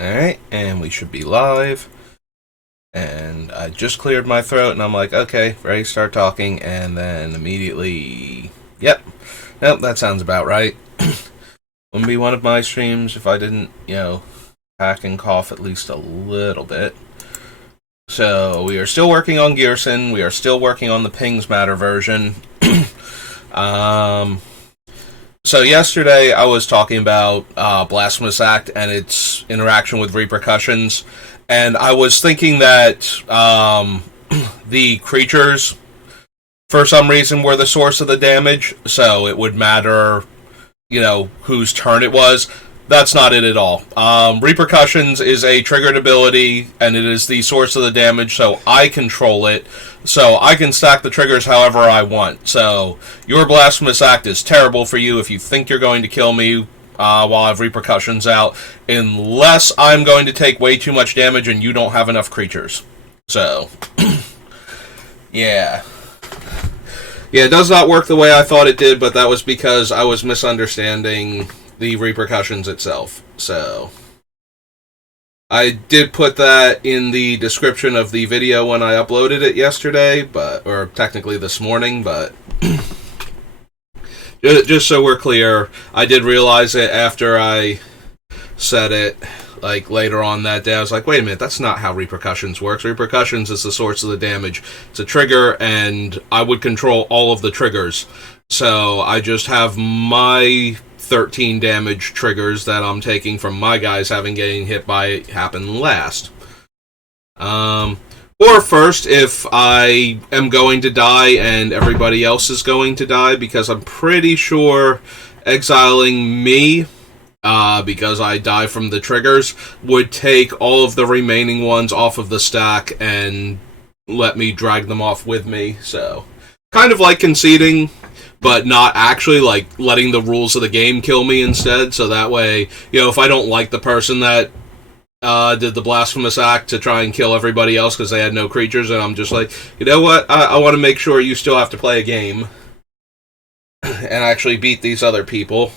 Alright, and we should be live. And I just cleared my throat, and I'm like, okay, ready to start talking, and then immediately, yep, that sounds about right. Wouldn't be one of my streams if I didn't, hack and cough at least a little bit. So, we are still working on Ghyrson, we are still working on the Pings Matter version. So yesterday I was talking about Blasphemous Act and its interaction with repercussions, and I was thinking that the creatures, for some reason, were the source of the damage, so it would matter, whose turn it was. That's not it at all. Repercussions is a triggered ability, and it is the source of the damage, so I control it. So I can stack the triggers however I want. So your Blasphemous Act is terrible for you if you think you're going to kill me while I have repercussions out, unless I'm going to take way too much damage and you don't have enough creatures. So, yeah. Yeah, it does not work the way I thought it did, but that was because I was misunderstanding the repercussions itself. So I did put that in the description of the video when I uploaded it yesterday, or technically this morning, but just so we're clear, I did realize it after I said it, later on that day. I was like, wait a minute, that's not how repercussions works. Repercussions is the source of the damage. It's a trigger, and I would control all of the triggers. So I just have my 13 damage triggers that I'm taking from my guys having getting hit by it happen last. Or first, if I am going to die and everybody else is going to die, because I'm pretty sure exiling me, because I die from the triggers, would take all of the remaining ones off of the stack and let me drag them off with me. So, kind of like conceding, but not actually, letting the rules of the game kill me instead, so that way, if I don't like the person that did the Blasphemous Act to try and kill everybody else because they had no creatures, and I'm just like, you know what, I want to make sure you still have to play a game and actually beat these other people.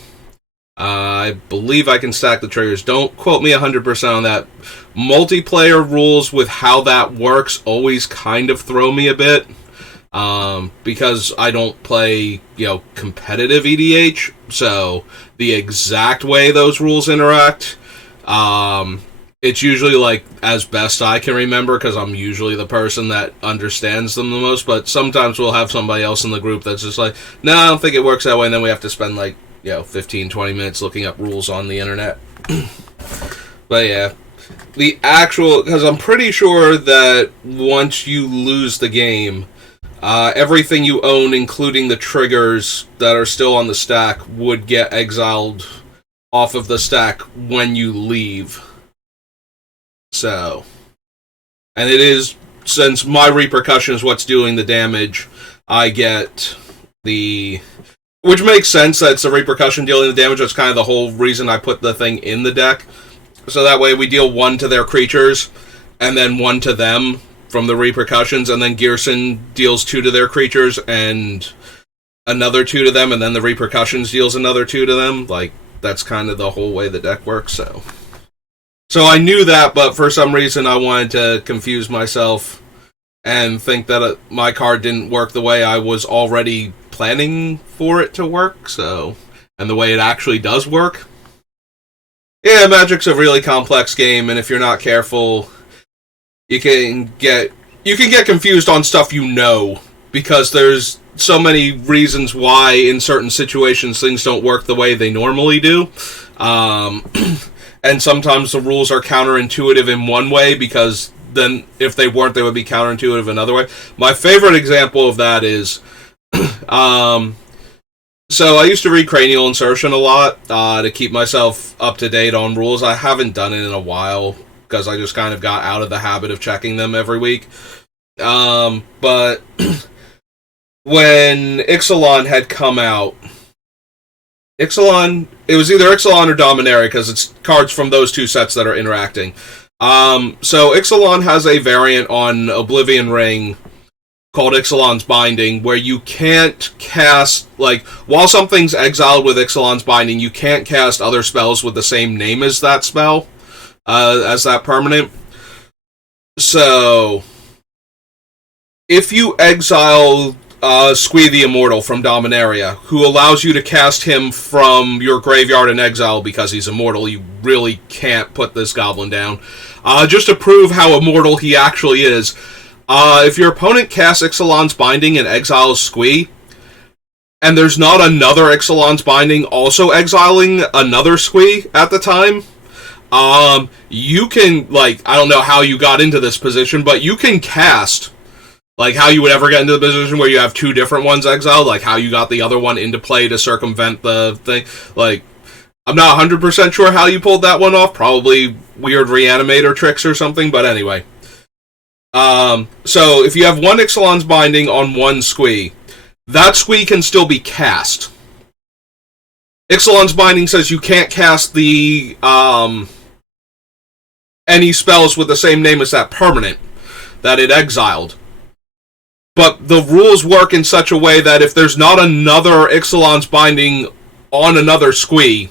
I believe I can stack the triggers. Don't quote me 100% on that. Multiplayer rules with how that works always kind of throw me a bit. Because I don't play, competitive EDH, so the exact way those rules interact, it's usually, as best I can remember, because I'm usually the person that understands them the most, but sometimes we'll have somebody else in the group that's just like, no, I don't think it works that way, and then we have to spend, 15, 20 minutes looking up rules on the internet. But, yeah. The actual, because I'm pretty sure that once you lose the game, everything you own, including the triggers that are still on the stack, would get exiled off of the stack when you leave. So, and it is, since my repercussion is what's doing the damage, I get which makes sense that it's the repercussion dealing the damage. That's kind of the whole reason I put the thing in the deck. So that way we deal 1 to their creatures, and then 1 to them from the repercussions, and then Ghyrson deals 2 to their creatures, and another 2 to them, and then the repercussions deals another 2 to them. That's kind of the whole way the deck works, so I knew that, but for some reason I wanted to confuse myself and think that my card didn't work the way I was already planning for it to work, and the way it actually does work. Yeah, Magic's a really complex game, and if you're not careful, you can get confused on stuff because there's so many reasons why in certain situations things don't work the way they normally do. And sometimes the rules are counterintuitive in one way, because then if they weren't, they would be counterintuitive another way. My favorite example of that is, so I used to read Cranial Insertion a lot to keep myself up to date on rules. I haven't done it in a while, because I just kind of got out of the habit of checking them every week. But when Ixalan had come out, it was either Ixalan or Dominaria, because it's cards from those 2 sets that are interacting. So Ixalan has a variant on Oblivion Ring called Ixalan's Binding, where you can't cast, while something's exiled with Ixalan's Binding, you can't cast other spells with the same name as that spell. as that permanent. So, if you exile Squee the Immortal from Dominaria, who allows you to cast him from your graveyard in exile because he's immortal, you really can't put this goblin down. Just to prove how immortal he actually is, if your opponent casts Ixalan's Binding and exiles Squee, and there's not another Ixalan's Binding also exiling another Squee at the time, you can, like, I don't know how you got into this position, but you can cast, like, how you would ever get into the position where you have two different ones exiled, like how you got the other one into play to circumvent the thing. Like, I'm not 100% sure how you pulled that one off, probably weird reanimator tricks or something, but anyway. So, if you have one Ixalan's Binding on one Squee, that Squee can still be cast. Ixalan's Binding says you can't cast the, any spells with the same name as that permanent that it exiled. But the rules work in such a way that if there's not another Ixalan's Binding on another Squee,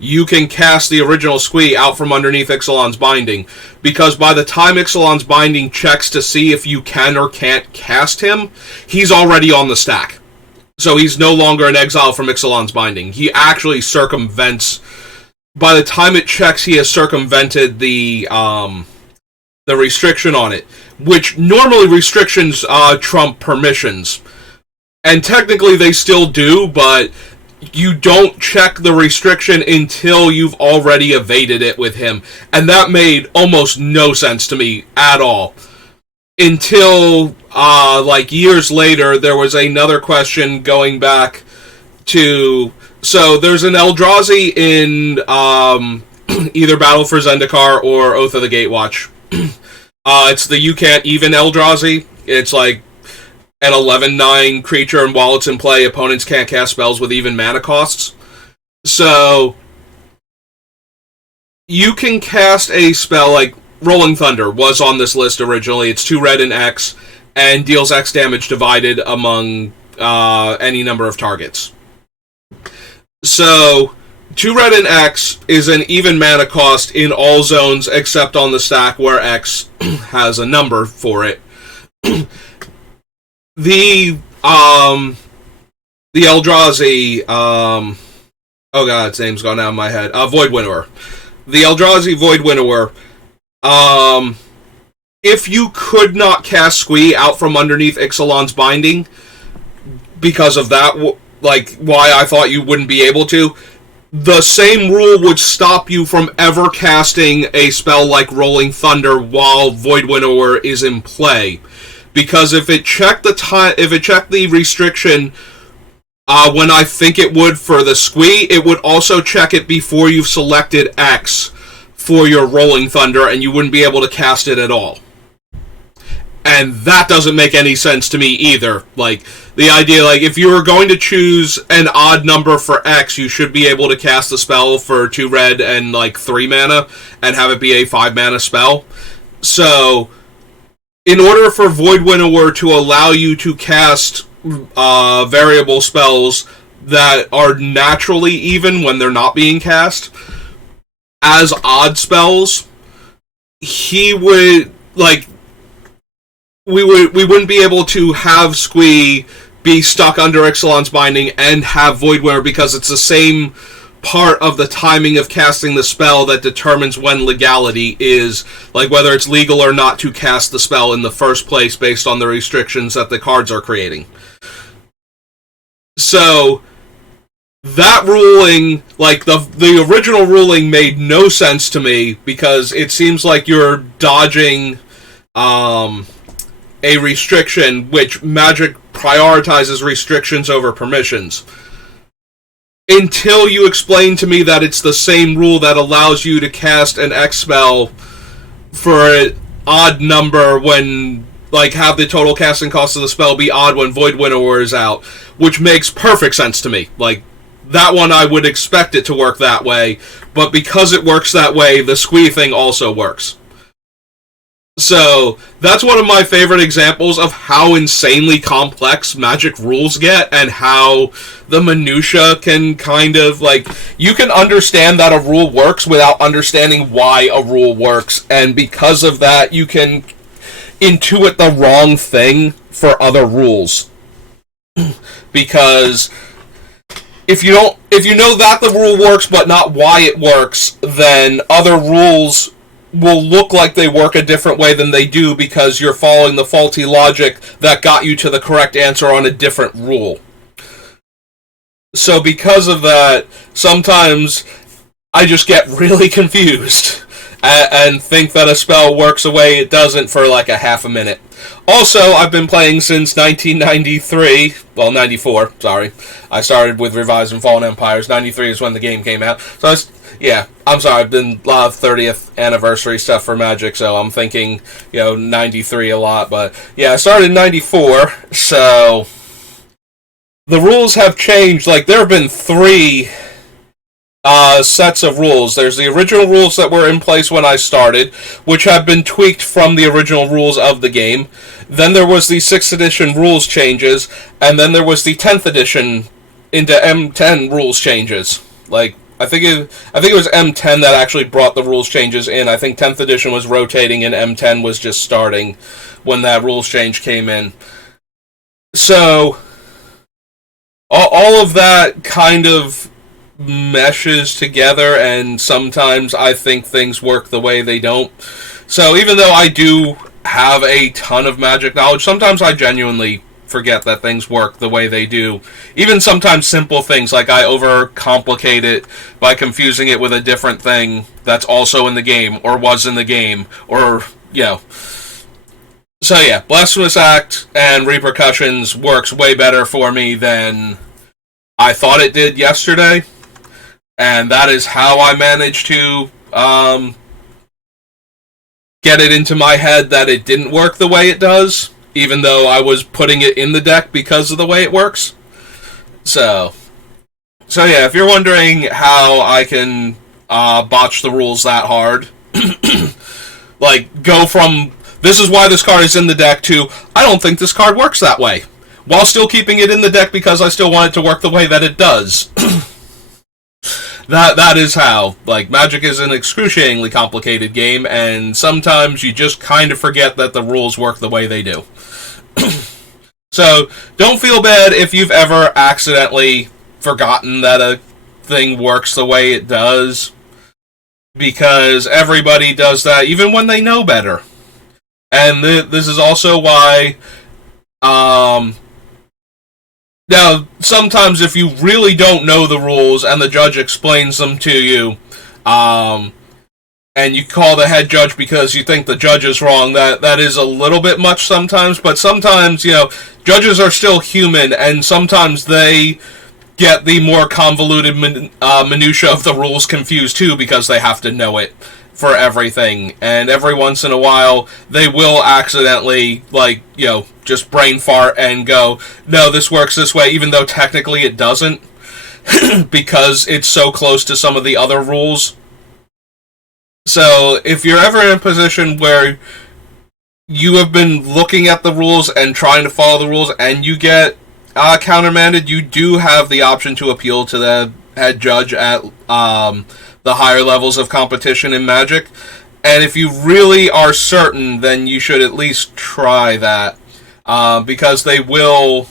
you can cast the original Squee out from underneath Ixalan's Binding, because by the time Ixalan's Binding checks to see if you can or can't cast him, he's already on the stack. So he's no longer an exile from Ixalan's Binding. He actually circumvents... By the time it checks, he has circumvented the restriction on it, which normally restrictions trump permissions. And technically they still do, but you don't check the restriction until you've already evaded it with him. And that made almost no sense to me at all. Until, like, years later, there was another question going back to... So, there's an Eldrazi in either Battle for Zendikar or Oath of the Gatewatch. It's the You Can't Even Eldrazi. It's like an 11/9 creature, and while it's in play, opponents can't cast spells with even mana costs. So, you can cast a spell like Rolling Thunder was on this list originally. It's 2 red and X, and deals X damage divided among any number of targets. So, 2 red and X is an even mana cost in all zones except on the stack where X has a number for it. The Eldrazi, oh god, its name's gone out of my head. Void Winnower. The Eldrazi Void Winnower, if you could not cast Squee out from underneath Ixalan's Binding, because of that, like, why I thought you wouldn't be able to, the same rule would stop you from ever casting a spell like Rolling Thunder while Void Winnower is in play. Because if it checked the restriction when I think it would for the Squee, it would also check it before you've selected X for your Rolling Thunder, and you wouldn't be able to cast it at all. And that doesn't make any sense to me either. Like, the idea, like, if you were going to choose an odd number for X, you should be able to cast the spell for 2 red and, like, 3 mana, and have it be a 5 mana spell. So, in order for Void Winnower to allow you to cast variable spells that are naturally even when they're not being cast, as odd spells, he would, like... We wouldn't be able to have Squee be stuck under Ixalan's Binding and have Void Winnower, because it's the same part of the timing of casting the spell that determines when legality is, like whether it's legal or not to cast the spell in the first place based on the restrictions that the cards are creating. So, that ruling, like the original ruling made no sense to me, because it seems like you're dodging a restriction, which Magic prioritizes restrictions over permissions. Until you explain to me that it's the same rule that allows you to cast an X spell for an odd number when, like, have the total casting cost of the spell be odd when Void Winnower is out, which makes perfect sense to me. Like, that one I would expect it to work that way, but because it works that way, the Squee thing also works. So that's one of my favorite examples of how insanely complex Magic rules get, and how the minutia can kind of, like, you can understand that a rule works without understanding why a rule works, and because of that you can intuit the wrong thing for other rules. Because if you know that the rule works but not why it works, then other rules will look like they work a different way than they do, because you're following the faulty logic that got you to the correct answer on a different rule. So because of that, sometimes I just get really confused and think that a spell works a way it doesn't for like a half a minute. Also, I've been playing since 1993. Well, 94, sorry. I started with Revised and Fallen Empires. 93 is when the game came out. So, I'm sorry, I've been a lot of 30th anniversary stuff for Magic, so I'm thinking, 93 a lot. But, yeah, I started in 94, so the rules have changed. Like, there have been three sets of rules. There's the original rules that were in place when I started, which have been tweaked from the original rules of the game. Then there was the 6th edition rules changes, and then there was the 10th edition into M10 rules changes. Like, I think it was M10 that actually brought the rules changes in. I think 10th edition was rotating and M10 was just starting when that rules change came in. So all of that kind of meshes together, and sometimes I think things work the way they don't. So even though I do have a ton of Magic knowledge, sometimes I genuinely forget that things work the way they do. Even sometimes simple things, like I overcomplicate it by confusing it with a different thing that's also in the game, or was in the game, or, So yeah, Blasphemous Act and Repercussions works way better for me than I thought it did yesterday. And that is how I managed to get it into my head that it didn't work the way it does, even though I was putting it in the deck because of the way it works. So yeah, if you're wondering how I can botch the rules that hard, like, go from, this is why this card is in the deck, to, I don't think this card works that way, while still keeping it in the deck because I still want it to work the way that it does. That is how. Like, Magic is an excruciatingly complicated game, and sometimes you just kind of forget that the rules work the way they do. So, don't feel bad if you've ever accidentally forgotten that a thing works the way it does, because everybody does that, even when they know better. And this is also why, now, sometimes if you really don't know the rules and the judge explains them to you, and you call the head judge because you think the judge is wrong, that is a little bit much sometimes, but sometimes, judges are still human, and sometimes they get the more convoluted minutia of the rules confused too, because they have to know it for everything, and every once in a while they will accidentally, just brain fart and go, no, this works this way, even though technically it doesn't, because it's so close to some of the other rules. So if you're ever in a position where you have been looking at the rules and trying to follow the rules, and you get countermanded, you do have the option to appeal to the head judge at the higher levels of competition in Magic. And if you really are certain, then you should at least try that. Because they will...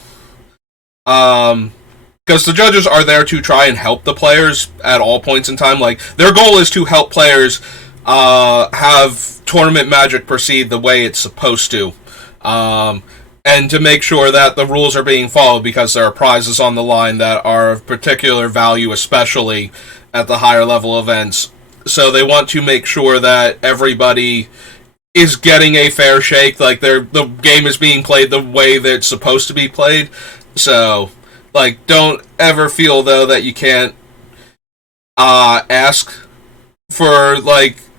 because the judges are there to try and help the players at all points in time. Like, their goal is to help players have tournament Magic proceed the way it's supposed to. And to make sure that the rules are being followed, because there are prizes on the line that are of particular value, especially at the higher level events. So they want to make sure that everybody is getting a fair shake, like the game is being played the way that it's supposed to be played. So, don't ever feel, though, that you can't ask for,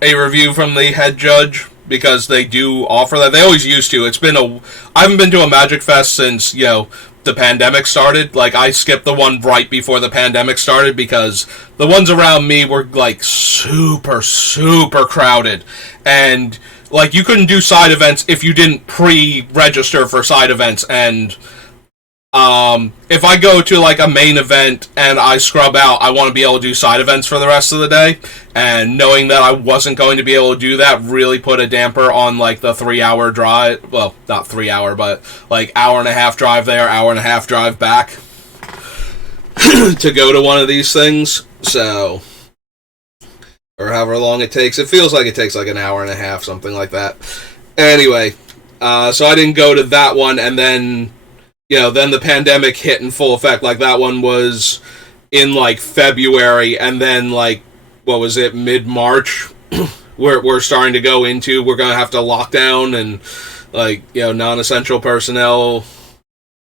a review from the head judge, because they do offer that. They always used to. I haven't been to a Magic Fest since, the pandemic started. I skipped the one right before the pandemic started, because the ones around me were, super, super crowded. And, like, you couldn't do side events if you didn't pre-register for side events, and if I go to, like, a main event and I scrub out, I want to be able to do side events for the rest of the day, and knowing that I wasn't going to be able to do that really put a damper on, like, the 3-hour drive, well, not 3 hour, but, like, hour and a half drive there, hour and a half drive back, to go to one of these things, so, or however long it takes. It feels like it takes, like, an hour and a half, something like that. Anyway, so I didn't go to that one, and then, you know, then the pandemic hit in full effect. Like, that one was in, like, February, and then, like, what was it, mid-March, we're starting to go into, we're going to have to lock down, and, like, you know, non-essential personnel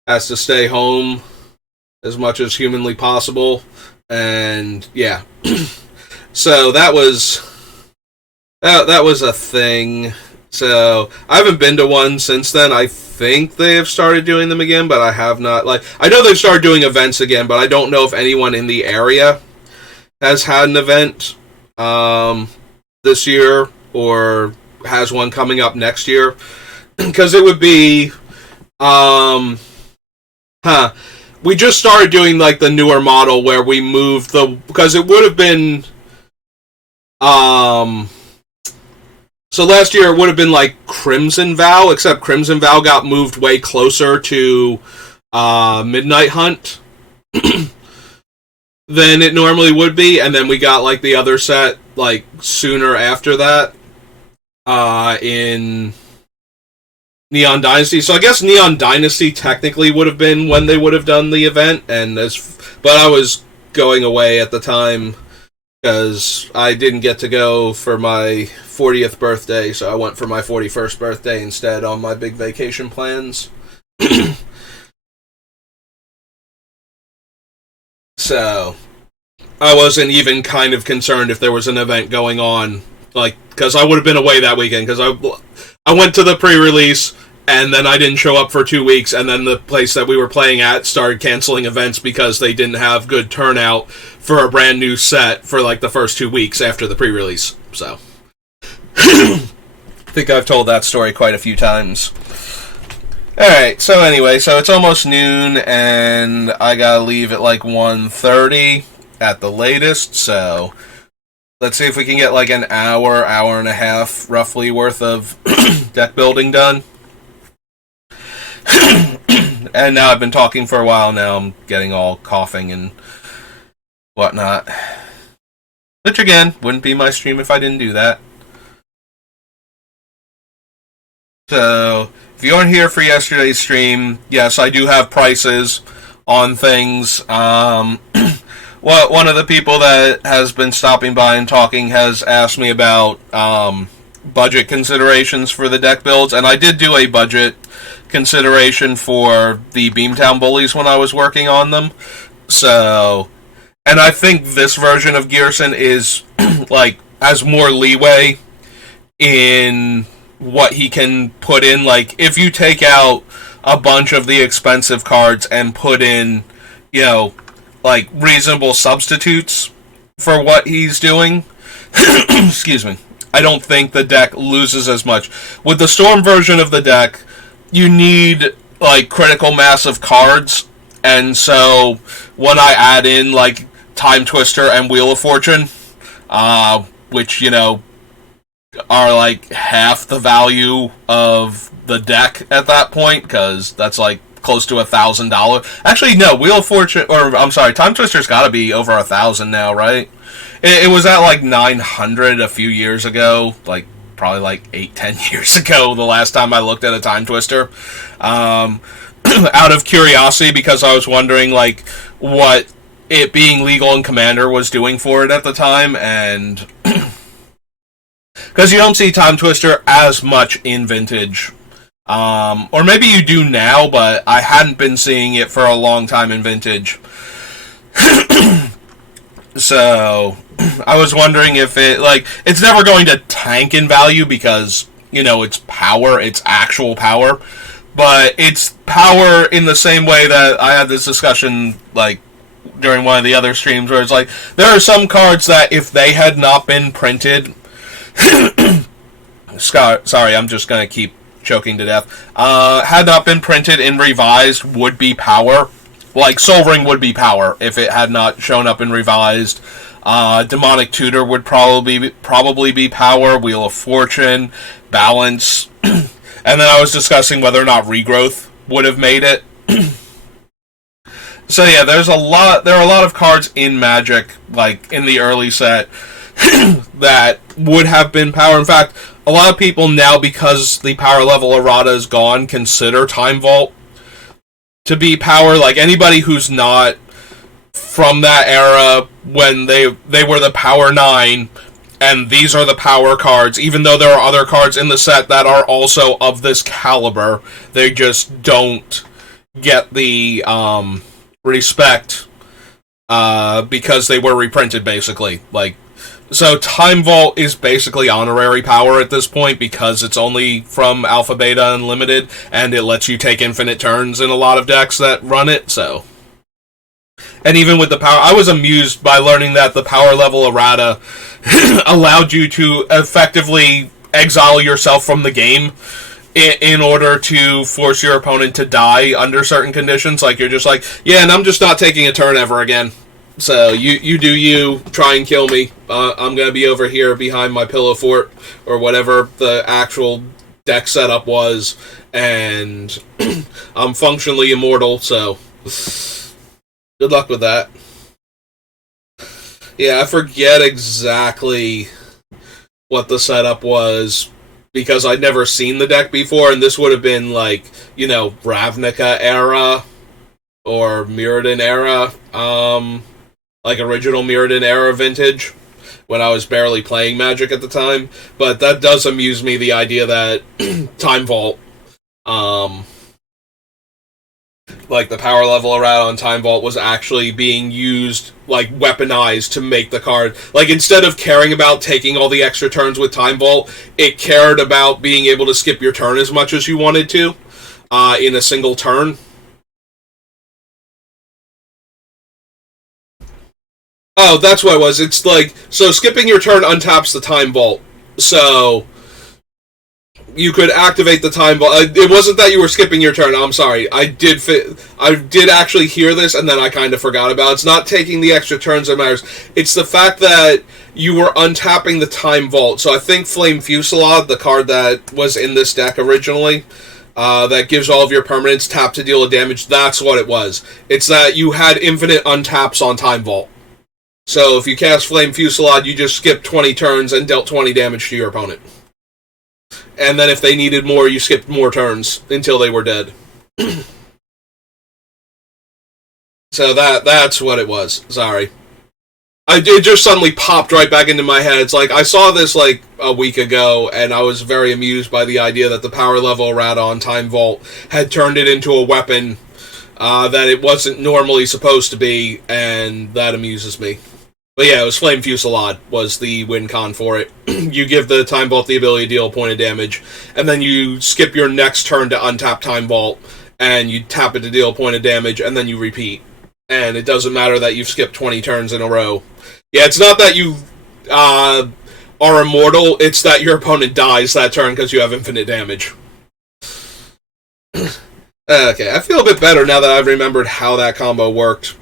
has to stay home as much as humanly possible, and, yeah. So, that was a thing. So, I haven't been to one since then. I think they have started doing them again, but I have not. Like, I know they've started doing events again, but I don't know if anyone in the area has had an event this year or has one coming up next year. Because it would be, we just started doing, like, the newer model where we moved because it would have been, so last year it would have been like Crimson Vow, except Crimson Vow got moved way closer to Midnight Hunt than it normally would be, and then we got, like, the other set, like, sooner after that in Neon Dynasty. So I guess Neon Dynasty technically would have been when they would have done the event, but I was going away at the time, because I didn't get to go for my 40th birthday, so I went for my 41st birthday instead on my big vacation plans. So, I wasn't even kind of concerned if there was an event going on, like, because I would have been away that weekend, because I went to the pre-release, and then I didn't show up for 2 weeks, and then the place that we were playing at started canceling events because they didn't have good turnout for a brand new set for, like, the first 2 weeks after the pre-release. So, I think I've told that story quite a few times. Alright, so anyway, so it's almost noon, and I gotta leave at, like, 1:30 at the latest, so let's see if we can get, like, an hour and a half, roughly, worth of deck building done. And now I've been talking for a while now, I'm getting all coughing and whatnot. Which, again, wouldn't be my stream if I didn't do that. So, if you weren't here for yesterday's stream, yes, I do have prices on things. One of the people that has been stopping by and talking has asked me about budget considerations for the deck builds, and I did do a budget consideration for the Beamtown Bullies when I was working on them. So, and I think this version of Ghyrson is, like, has more leeway in what he can put in. Like, if you take out a bunch of the expensive cards and put in, you know, like, reasonable substitutes for what he's doing, excuse me, I don't think the deck loses as much. With the Storm version of the deck, you need, like, critical mass of cards, and so when I add in, like, Time Twister and Wheel of Fortune, which, you know, are, like, half the value of the deck at that point, because that's, like, close to $1,000. Actually, no, Wheel of Fortune, or, I'm sorry, Time Twister's gotta be over 1,000 now, right? It was at, like, 900 a few years ago, like, probably like 8-10 years ago, the last time I looked at a Time Twister. Out of curiosity, because I was wondering, like, what it being legal in Commander was doing for it at the time, and because you don't see Time Twister as much in Vintage. Or maybe you do now, but I hadn't been seeing it for a long time in Vintage. So, I was wondering if it, like, it's never going to tank in value because, you know, it's power, it's actual power, but it's power in the same way that I had this discussion, like, during one of the other streams, where it's like, there are some cards that if they had not been printed Sorry, I'm just gonna keep choking to death. Had not been printed in revised would be power. Like, Soul Ring would be power if it had not shown up in revised. Demonic Tutor would probably be power. Wheel of Fortune, Balance, and then I was discussing whether or not Regrowth would have made it. So yeah, there are a lot of cards in Magic, like in the early set, that would have been power. In fact, a lot of people now, because the power level errata is gone, consider Time Vault to be power. Like, anybody who's not from that era when they were the power 9 and these are the power cards, even though there are other cards in the set that are also of this caliber, they just don't get the respect because they were reprinted, basically. Like, so Time Vault is basically honorary power at this point because it's only from Alpha Beta Unlimited, and it lets you take infinite turns in a lot of decks that run it, so. And even with the power, I was amused by learning that the power level errata allowed you to effectively exile yourself from the game in order to force your opponent to die under certain conditions. Like, you're just like, yeah, and I'm just not taking a turn ever again. So you do you, try and kill me. I'm going to be over here behind my pillow fort, or whatever the actual deck setup was, and I'm functionally immortal, so good luck with that. Yeah, I forget exactly what the setup was, because I'd never seen the deck before, and this would have been like, Ravnica era, or Mirrodin era, like original Mirrodin era vintage, when I was barely playing Magic at the time. But that does amuse me, the idea that Time Vault, like the power level errata on Time Vault was actually being used, like weaponized to make the card. Like, instead of caring about taking all the extra turns with Time Vault, it cared about being able to skip your turn as much as you wanted to in a single turn. Oh, that's what it was. It's like, so skipping your turn untaps the Time Vault. So you could activate the Time Vault. It wasn't that you were skipping your turn. I'm sorry. I did actually hear this, and then I kind of forgot about it. It's not taking the extra turns that matters. It's the fact that you were untapping the Time Vault. So I think Flame Fusillade, the card that was in this deck originally, that gives all of your permanents tap to deal a damage, that's what it was. It's that you had infinite untaps on Time Vault. So if you cast Flame Fusillade, you just skipped 20 turns and dealt 20 damage to your opponent. And then if they needed more, you skipped more turns until they were dead. So that's what it was. Sorry. It just suddenly popped right back into my head. It's like, I saw this like a week ago, and I was very amused by the idea that the power level errata on Time Vault had turned it into a weapon that it wasn't normally supposed to be, and that amuses me. But yeah, it was Flame Fusillade was the win con for it. You give the Time Vault the ability to deal a point of damage, and then you skip your next turn to untap Time Vault, and you tap it to deal a point of damage, and then you repeat. And it doesn't matter that you've skipped 20 turns in a row. Yeah, it's not that you are immortal, it's that your opponent dies that turn because you have infinite damage. Okay, I feel a bit better now that I've remembered how that combo worked,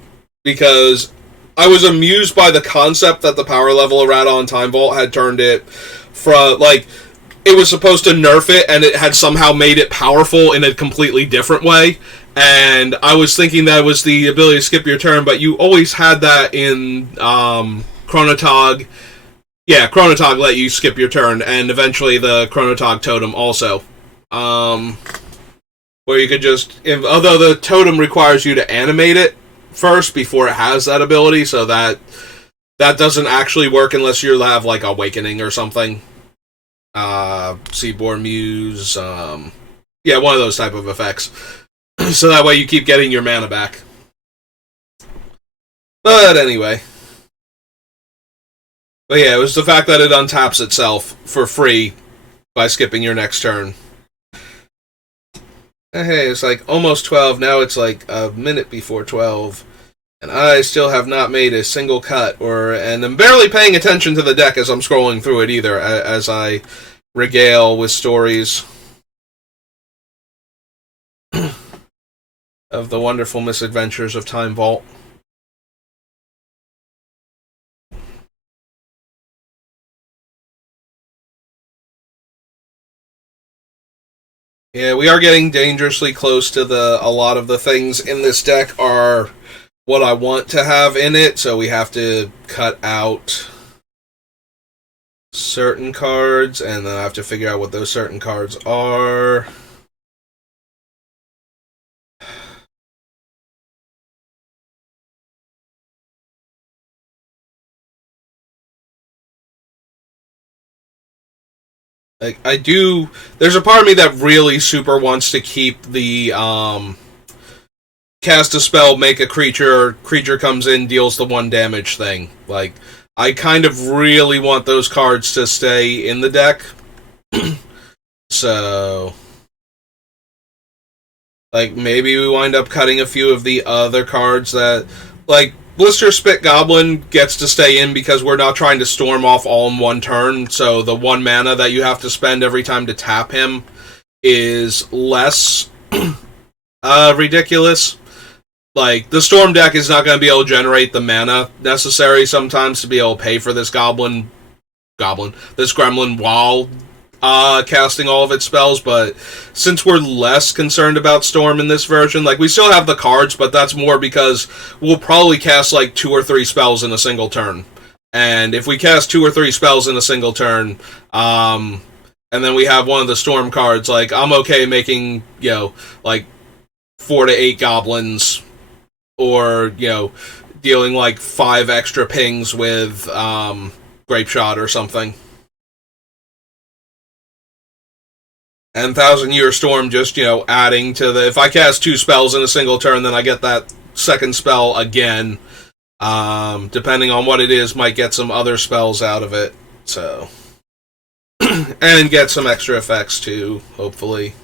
because I was amused by the concept that the power level errata on Time Vault had turned it from, like, it was supposed to nerf it, and it had somehow made it powerful in a completely different way. And I was thinking that was the ability to skip your turn, but you always had that in Chronotog. Yeah, Chronotog let you skip your turn, and eventually the Chronotog Totem also. Where you could just, although the Totem requires you to animate it first before it has that ability, so that doesn't actually work unless you have, like, Awakening or something. Seaborn Muse, yeah, one of those type of effects. So that way you keep getting your mana back. But anyway. But yeah, it was the fact that it untaps itself for free by skipping your next turn. Hey, it's like almost 12, now it's like a minute before 12. And I still have not made a single cut, and I'm barely paying attention to the deck as I'm scrolling through it either, as I regale with stories of the wonderful misadventures of Time Vault. Yeah, we are getting dangerously close to a lot of the things in this deck are what I want to have in it, so we have to cut out certain cards, and then I have to figure out what those certain cards are. Like, I do. There's a part of me that really super wants to keep the cast a spell, make a creature comes in, deals the 1 damage thing. Like, I kind of really want those cards to stay in the deck. So, like, maybe we wind up cutting a few of the other cards that, like, Blister Spit Goblin gets to stay in because we're not trying to storm off all in 1 turn, so the 1 mana that you have to spend every time to tap him is less ridiculous. Like, the Storm deck is not going to be able to generate the mana necessary sometimes to be able to pay for this this gremlin while casting all of its spells, but since we're less concerned about Storm in this version, like, we still have the cards, but that's more because we'll probably cast, like, 2 or 3 spells in a single turn. And if we cast 2 or 3 spells in a single turn, and then we have one of the Storm cards, like, I'm okay making, like, 4 to 8 goblins, or, dealing, like, 5 extra pings with, Grape Shot or something. And Thousand Year Storm just, adding to the... If I cast 2 spells in a single turn, then I get that second spell again. Depending on what it is, might get some other spells out of it. So... and get some extra effects, too, hopefully.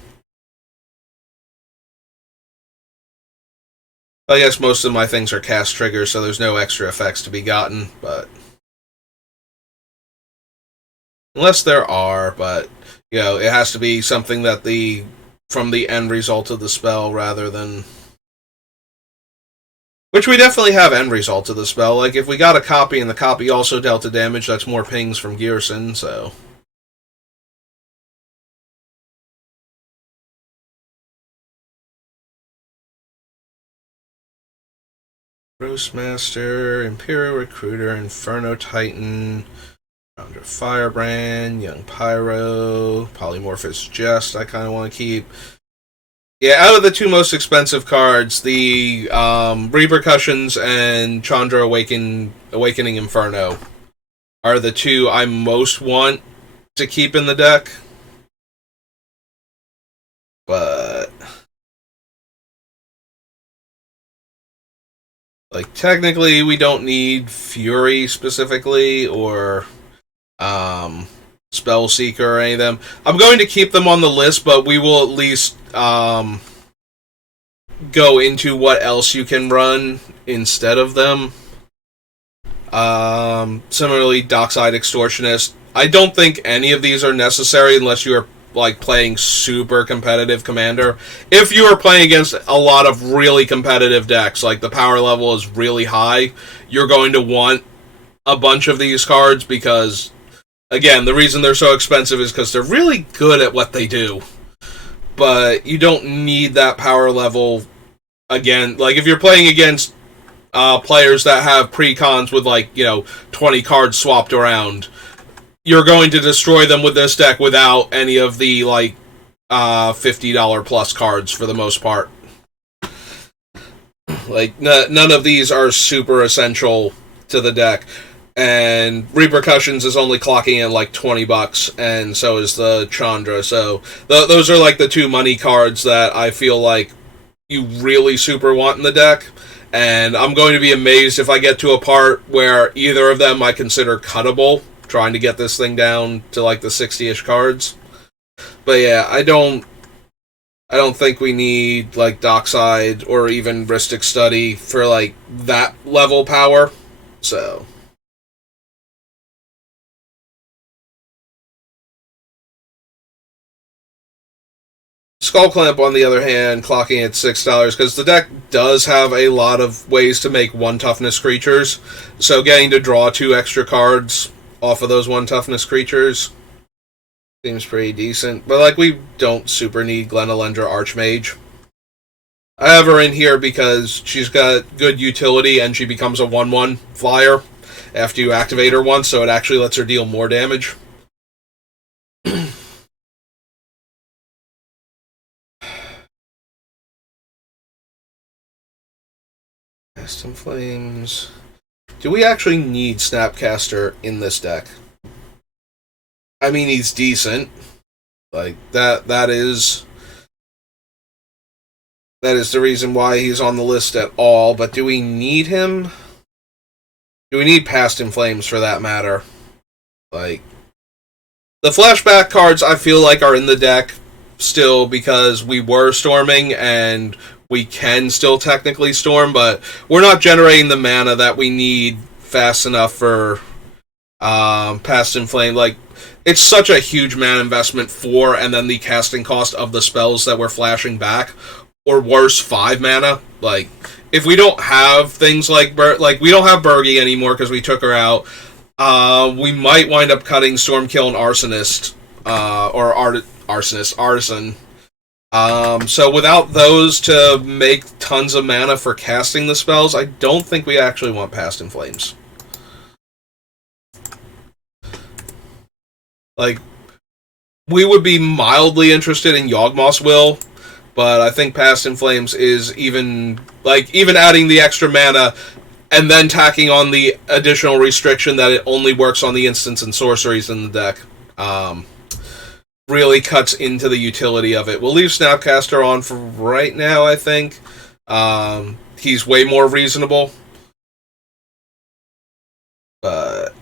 I guess most of my things are cast triggers, so there's no extra effects to be gotten, but... Unless there are, but... it has to be something that from the end result of the spell rather than... Which we definitely have end result of the spell. Like, if we got a copy and the copy also dealt a damage, that's more pings from Ghyrson, so... Roastmaster, Imperial Recruiter, Inferno Titan... Founder Firebrand, Young Pyro, Polymorphous Jest, I kind of want to keep. Yeah, out of the 2 most expensive cards, the Repercussions and Chandra Awakening Inferno are the 2 I most want to keep in the deck. But... like, technically, we don't need Fury specifically, or... Spellseeker or any of them. I'm going to keep them on the list, but we will at least go into what else you can run instead of them. Similarly, Dockside Extortionist. I don't think any of these are necessary unless you are, like, playing super competitive Commander. If you are playing against a lot of really competitive decks, like the power level is really high, you're going to want a bunch of these cards because... Again, the reason they're so expensive is because they're really good at what they do. But you don't need that power level. Again, like, if you're playing against players that have precons with, like, 20 cards swapped around, you're going to destroy them with this deck without any of the, like, $50 plus cards for the most part. Like, none of these are super essential to the deck. And Repercussions is only clocking in like $20, and so is the Chandra. So those are like the 2 money cards that I feel like you really super want in the deck. And I'm going to be amazed if I get to a part where either of them I consider cuttable, trying to get this thing down to like the 60-ish cards. But yeah, I don't think we need like Dockside or even Rhystic Study for like that level power. So... Skull Clamp, on the other hand, clocking at $6, because the deck does have a lot of ways to make 1 toughness creatures, so getting to draw 2 extra cards off of those 1 toughness creatures seems pretty decent. But, like, we don't super need Glenelendra Archmage. I have her in here because she's got good utility, and she becomes a 1/1 flyer after you activate her once, so it actually lets her deal more damage. Cast in Flames. Do we actually need Snapcaster in this deck? I mean, he's decent. Like, that is the reason why he's on the list at all, but do we need him? Do we need Past in Flames for that matter? Like, the flashback cards I feel like are in the deck still because we were storming and we can still technically storm, but we're not generating the mana that we need fast enough for Past in Flame. Like, it's such a huge mana investment for, and then the casting cost of the spells that we're flashing back, or worse, 5 mana. Like, if we don't have things like we don't have Bergie anymore because we took her out, we might wind up cutting Stormkill and Arsonist, Artisan. So without those to make tons of mana for casting the spells, I don't think we actually want Past in Flames. Like, we would be mildly interested in Yawgmoth's Will, but I think Past in Flames is even adding the extra mana and then tacking on the additional restriction that it only works on the instants and sorceries in the deck. Really cuts into the utility of it. We'll leave Snapcaster on for right now, I think. He's way more reasonable. But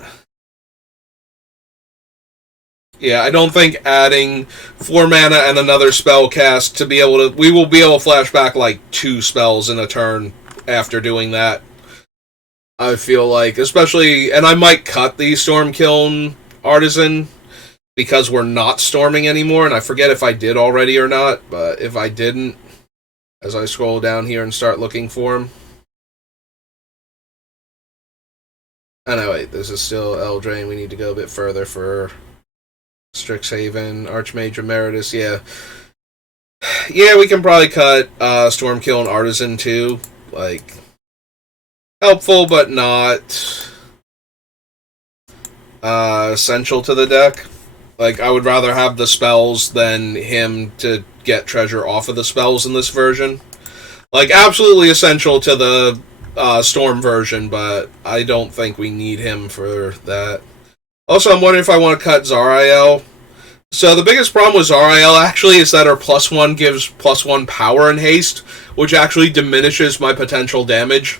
yeah, I don't think adding 4 mana and another spell cast to be able to... We will be able to flash back like 2 spells in a turn after doing that. I feel like, especially... And I might cut the Stormkill Artisan because we're not storming anymore, and I forget if I did already or not, but if I didn't, as I scroll down here and start looking for him... Oh no, wait, this is still Eldraine. We need to go a bit further for Strixhaven, Archmage Emeritus, yeah. Yeah, we can probably cut Stormkill and Artisan too. Like, helpful, but not essential to the deck. Like, I would rather have the spells than him to get treasure off of the spells in this version. Like, absolutely essential to the Storm version, but I don't think we need him for that. Also, I'm wondering if I want to cut Zariel. So the biggest problem with Zariel, actually, is that her +1 gives +1 power and haste, which actually diminishes my potential damage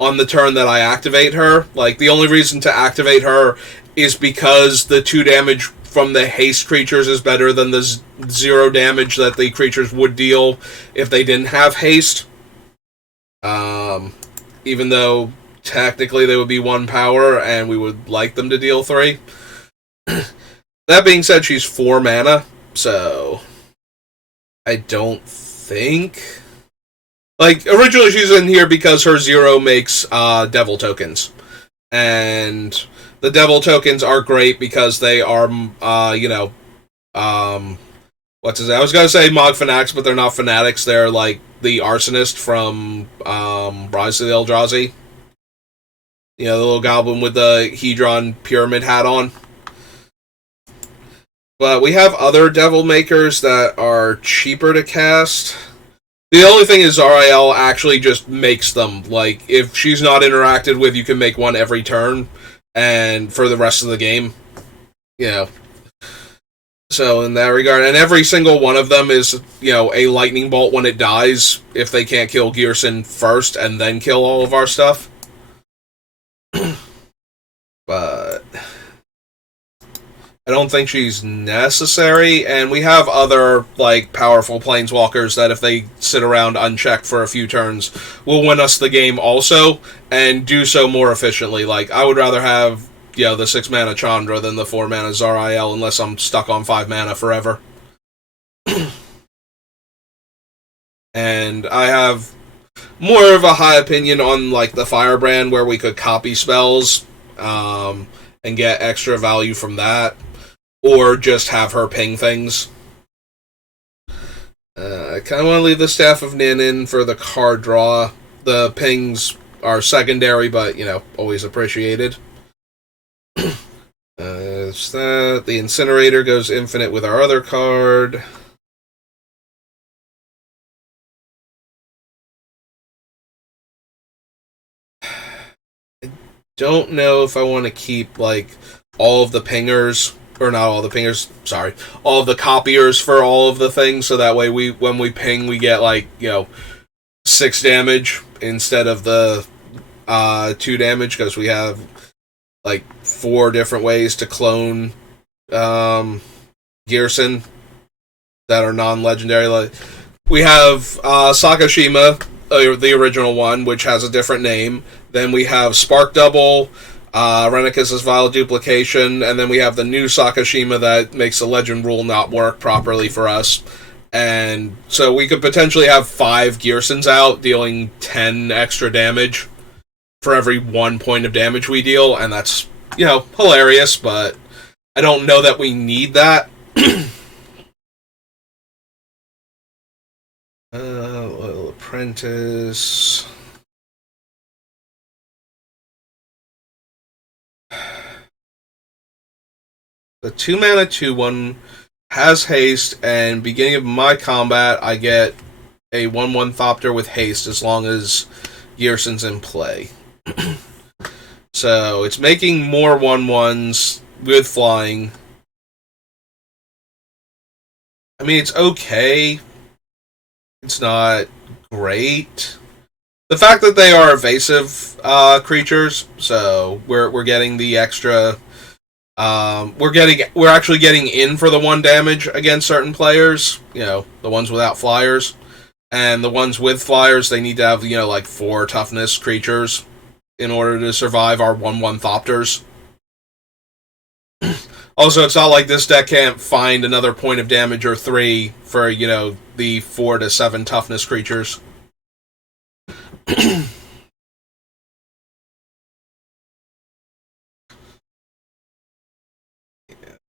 on the turn that I activate her. Like, the only reason to activate her is because the 2 damage from the haste creatures is better than the 0 damage that the creatures would deal if they didn't have haste. Even though technically they would be 1 power, and we would like them to deal 3. That being said, she's 4 mana, so I don't think... Like, originally she's in here because her 0 makes devil tokens. And the devil tokens are great because they are, what's his name? I was going to say Mog Fanatics, but they're not Fanatics. They're like the Arsonist from Rise of the Eldrazi. You know, the little goblin with the Hedron pyramid hat on. But we have other devil makers that are cheaper to cast. The only thing is Zariel actually just makes them. Like, if she's not interacted with, you can make one every turn, and for the rest of the game. You know. So, in that regard, and every single one of them is, you know, a lightning bolt when it dies, if they can't kill Ghyrson first, and then kill all of our stuff. But I don't think she's necessary, and we have other, like, powerful planeswalkers that if they sit around unchecked for a few turns will win us the game also, and do so more efficiently. Like, I would rather have, you know, the 6 mana Chandra than the 4 mana Zariel, unless I'm stuck on 5 mana forever. And I have more of a high opinion on like the Firebrand, where we could copy spells and get extra value from that, or just have her ping things. I kind of want to leave the Staff of Nin in for the card draw. The pings are secondary, but, always appreciated. It's that. The Incinerator goes infinite with our other card. I don't know if I want to keep, all of the pingers, or not all the pingers, sorry, all of the copiers for all of the things, so that way when we ping, we get, 6 damage instead of the 2 damage, because we have 4 different ways to clone Ghyrson that are non-legendary. We have Sakashima, the original one, which has a different name. Then we have Spark Double, Renicus' Vile Duplication, and then we have the new Sakashima that makes the Legend rule not work properly for us. And so we could potentially have 5 Ghyrsons out, dealing 10 extra damage for every 1 point of damage we deal, and that's, hilarious, but I don't know that we need that. Little Apprentice. The 2-mana 2/1 has haste, and beginning of my combat, I get a 1/1 Thopter with haste as long as Ghyrson's in play. So it's making more 1/1s with flying. I mean, it's okay. It's not great. The fact that they are evasive creatures, so we're getting the extra. We're actually getting in for the 1 damage against certain players. The ones without flyers, and the ones with flyers, they need to have 4 toughness creatures in order to survive our 1/1 Thopters. Also, it's not like this deck can't find another point of damage or 3 for, the 4 to 7 toughness creatures.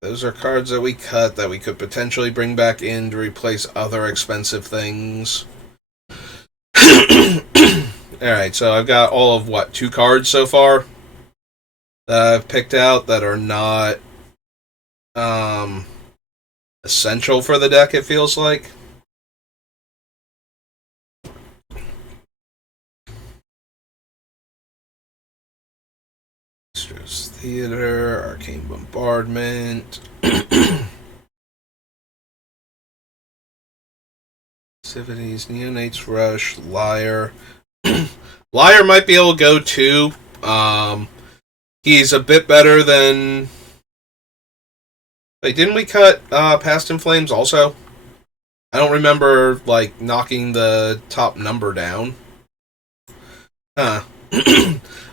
Those are cards that we cut that we could potentially bring back in to replace other expensive things. Alright, so I've got all of, 2 cards so far that I've picked out that are not essential for the deck, it feels like. Stress Theater, Arcane Bombardment. Civities, Neonates Rush, Liar. Liar might be able to go too. He's a bit better than... Wait, didn't we cut Past in Flames also? I don't remember, knocking the top number down. Huh.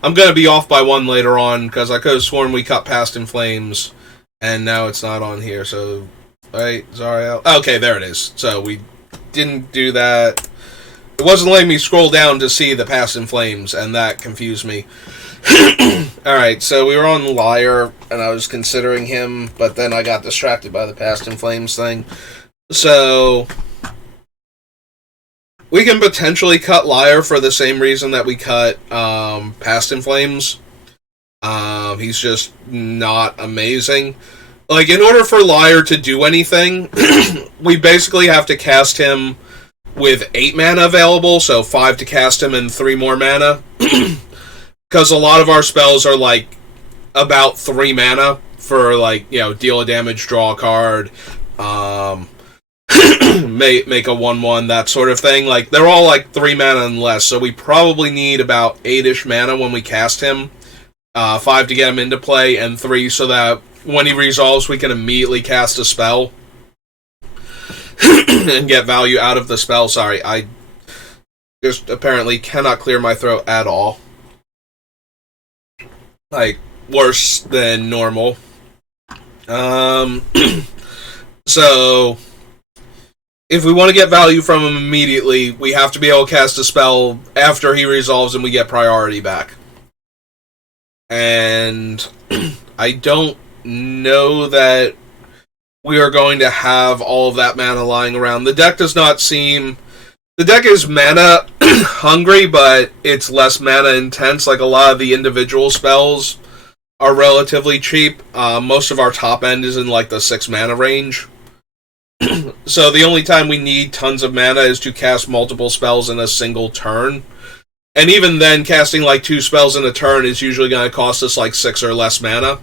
I'm gonna be off by 1 later on, because I could have sworn we cut Past in Flames, and now it's not on here, so... Right, Zariel... Okay, there it is. So we didn't do that. It wasn't letting me scroll down to see the Past in Flames, and that confused me. Alright, so we were on Liar, and I was considering him, but then I got distracted by the Past in Flames thing. So... we can potentially cut Liar for the same reason that we cut Past in Flames. He's just not amazing. In order for Liar to do anything, we basically have to cast him with 8 mana available, so 5 to cast him and 3 more mana. Because a lot of our spells are, about 3 mana for, deal a damage, draw a card, make a 1/1, that sort of thing. They're all 3 mana and less, so we probably need about 8-ish mana when we cast him. 5 to get him into play, and 3 so that when he resolves, we can immediately cast a spell and get value out of the spell. Sorry, I just apparently cannot clear my throat at all. Worse than normal. So... if we want to get value from him immediately, we have to be able to cast a spell after he resolves and we get priority back. And I don't know that we are going to have all of that mana lying around. The deck does not seem... The deck is mana hungry, but it's less mana intense. Like, a lot of the individual spells are relatively cheap. Most of our top end is in, like, the 6 mana range. So the only time we need tons of mana is to cast multiple spells in a single turn. And even then, casting, like, 2 spells in a turn is usually going to cost us, like, 6 or less mana.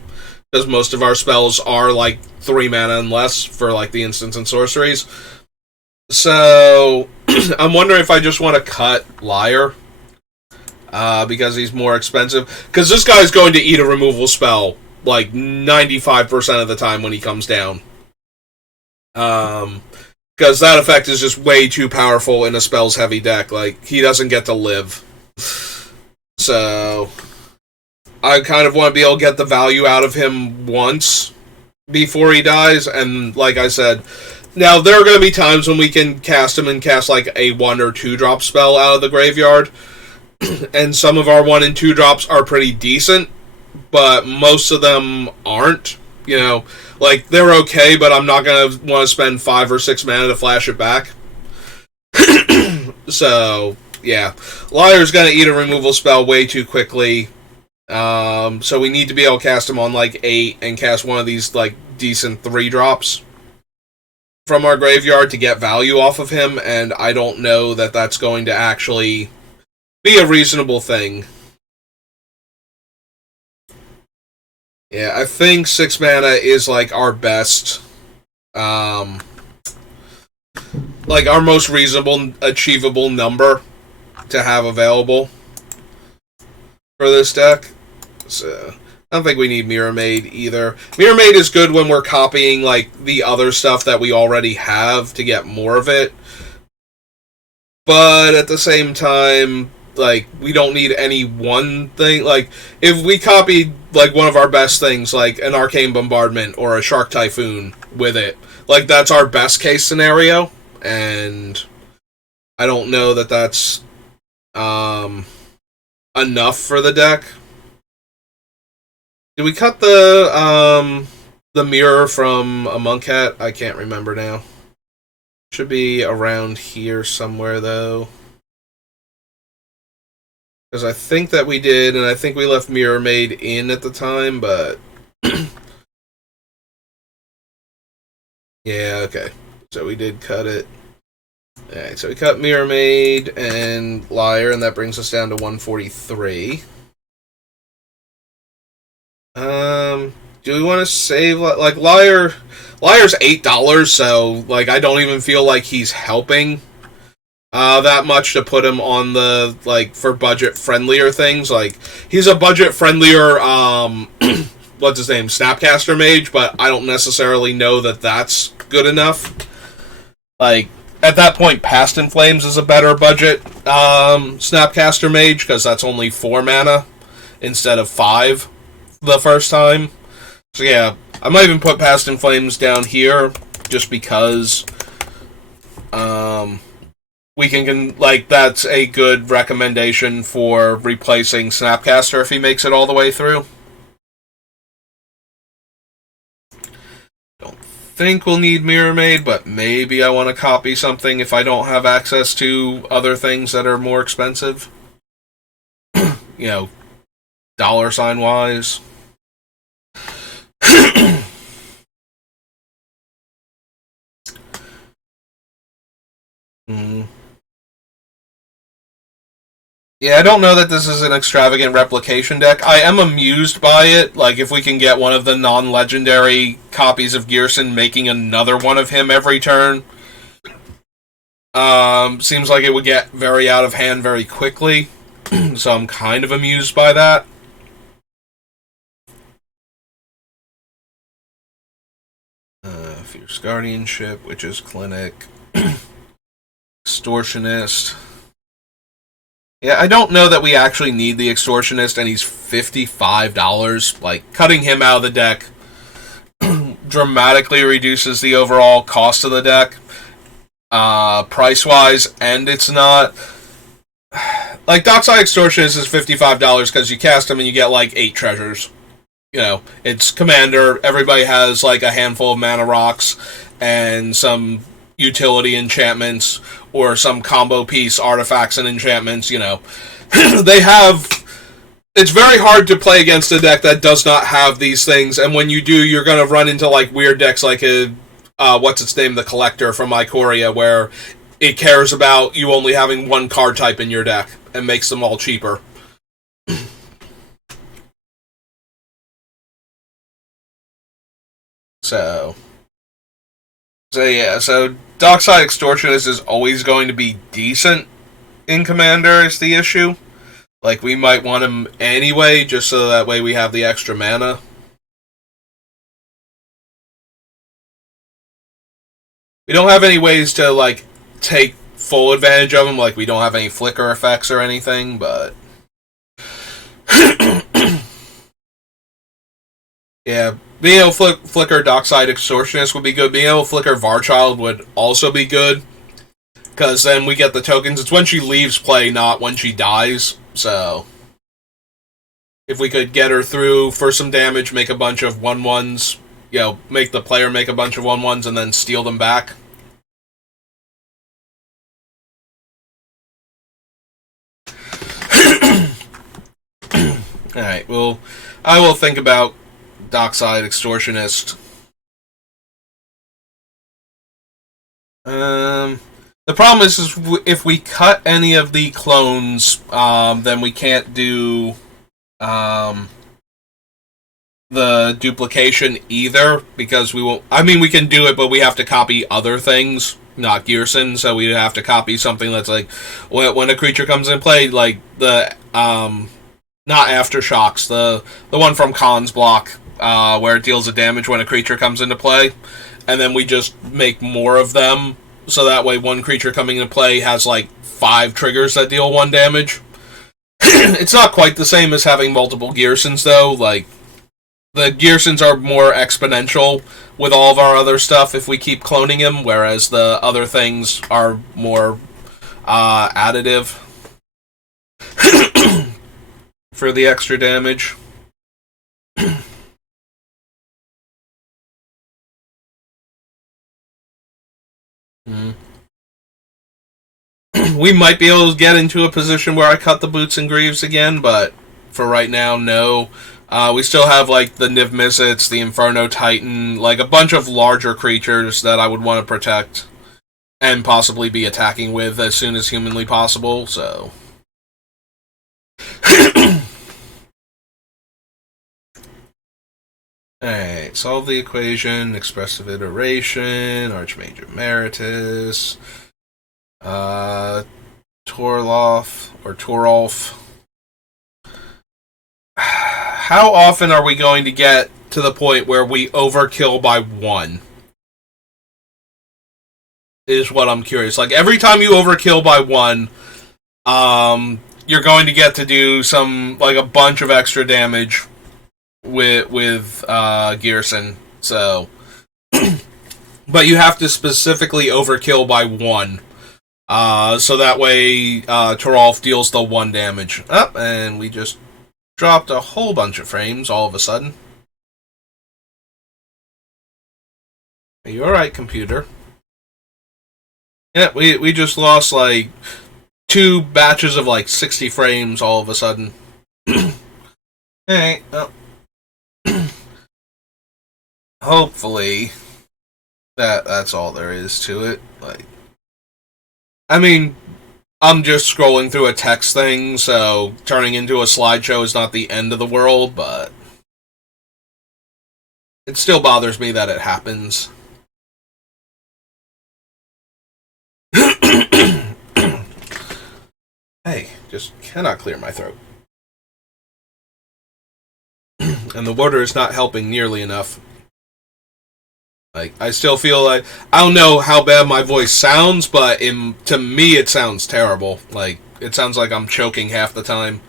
Because most of our spells are, like, 3 mana and less for, like, the instants and sorceries. So, I'm wondering if I just want to cut Liar. Because he's more expensive. Because this guy's going to eat a removal spell, like, 95% of the time when he comes down. Because that effect is just way too powerful in a spells-heavy deck. Like, he doesn't get to live. So... I kind of want to be able to get the value out of him once before he dies, and like I said, now there are going to be times when we can cast him and cast like a 1 or 2 drop spell out of the graveyard, and some of our 1 and 2 drops are pretty decent, but most of them aren't. You know, like, they're okay, but I'm not going to want to spend 5 or 6 mana to flash it back. So, yeah. Liar's going to eat a removal spell way too quickly. So we need to be able to cast him on, like, 8 and cast one of these, like, decent 3 drops from our graveyard to get value off of him, and I don't know that that's going to actually be a reasonable thing. Yeah, I think 6 mana is, like, our best, like, our most reasonable, achievable number to have available for this deck. So, I don't think we need Mirror Maid either. Mirror Maid is good when we're copying, like, the other stuff that we already have to get more of it. But at the same time, like, we don't need any one thing. Like, if we copied, like, one of our best things, like an Arcane Bombardment or a Shark Typhoon with it, like, that's our best case scenario. And I don't know that that's enough for the deck. Did we cut the mirror from a Monk Hat? I can't remember now. Should be around here somewhere, though. Because I think that we did, and I think we left Mirror Maid in at the time, but... yeah, okay. So we did cut it. Alright, so we cut Mirror Maid and Liar, and that brings us down to 143. Do we want to save, like, Liar's $8, so, like, I don't even feel like he's helping that much to put him on the, like, for budget-friendlier things. Like, he's a budget-friendlier, what's his name, Snapcaster Mage, but I don't necessarily know that that's good enough. Like, at that point, Past in Flames is a better budget Snapcaster Mage, because that's only 4 mana instead of 5 the first time. So yeah, I might even put Past in Flames down here, just because we can, like, that's a good recommendation for replacing Snapcaster if he makes it all the way through. Don't think we'll need Mirror Maid, but maybe I want to copy something if I don't have access to other things that are more expensive. You know, $ wise. Yeah, I don't know that this is an extravagant replication deck. I am amused by it. Like, if we can get one of the non-legendary copies of Ghyrson making another one of him every turn. Seems like it would get very out of hand very quickly. So I'm kind of amused by that. Fierce Guardianship, Witch's Clinic, Extortionist. Yeah, I don't know that we actually need the Extortionist, and he's $55. Like, cutting him out of the deck dramatically reduces the overall cost of the deck. price-wise, and it's not... Like, Dockside Extortionist is $55 because you cast them and you get, like, 8 treasures. You know, it's Commander, everybody has, like, a handful of mana rocks and some utility enchantments or some combo piece artifacts and enchantments, you know. They have... It's very hard to play against a deck that does not have these things, and when you do, you're going to run into, like, weird decks like a... what's its name? The Collector from Ikoria, where it cares about you only having one card type in your deck and makes them all cheaper. So yeah, so Dockside Extortionist is always going to be decent in Commander is the issue. Like, we might want him anyway, just so that way we have the extra mana. We don't have any ways to, like, take full advantage of him, like we don't have any flicker effects or anything, but... Yeah, being able to flicker Dockside Extortionist would be good. Being able to flicker Varchild would also be good, because then we get the tokens. It's when she leaves play, not when she dies, so... If we could get her through for some damage, make a bunch of 1/1s, you know, make the player make a bunch of 1/1s and then steal them back. Alright, well, I will think about Dockside Extortionist. The problem is if we cut any of the clones, then we can't do the duplication either, because we won't... I mean, we can do it, but we have to copy other things, not Ghyrson, so we'd have to copy something that's like, when a creature comes in play, like the, not Aftershocks, the one from Khan's block, where it deals the damage when a creature comes into play, and then we just make more of them, so that way one creature coming into play has, like, 5 triggers that deal 1 damage. It's not quite the same as having multiple Ghyrsons, though. Like, the Ghyrsons are more exponential with all of our other stuff if we keep cloning him, whereas the other things are more additive for the extra damage. We might be able to get into a position where I cut the Boots and Greaves again, but for right now, no. We still have, like, the Niv Mizzets, the Inferno Titan, like, a bunch of larger creatures that I would want to protect and possibly be attacking with as soon as humanly possible, so... Alright, solve the equation, expressive iteration, Archmage Emeritus... Torolf. How often are we going to get to the point where we overkill by 1? Is what I'm curious. Like, every time you overkill by 1, you're going to get to do some, like, a bunch of extra damage with Ghyrson. So, but you have to specifically overkill by 1. So that way, Torolf deals the 1 damage. And we just dropped a whole bunch of frames all of a sudden. Are you alright, computer? Yeah, we just lost, like, 2 batches of, like, 60 frames all of a sudden. Alright, well. Hopefully, that's all there is to it. Like, I mean, I'm just scrolling through a text thing, so turning into a slideshow is not the end of the world, but it still bothers me that it happens. Hey, just cannot clear my throat. And the water is not helping nearly enough. Like, I still feel like... I don't know how bad my voice sounds, but to me it sounds terrible. Like, it sounds like I'm choking half the time.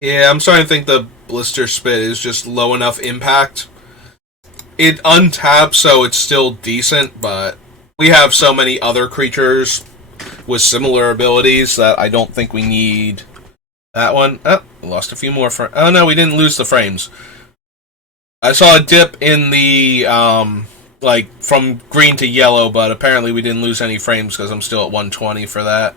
Yeah, I'm starting to think the blister spit is just low enough impact it untaps, so it's still decent, but we have so many other creatures with similar abilities that I don't think we need that one. Oh, we lost a few more. Oh no, we didn't lose the frames. I saw a dip in the like from green to yellow, but apparently we didn't lose any frames because I'm still at 120 for that.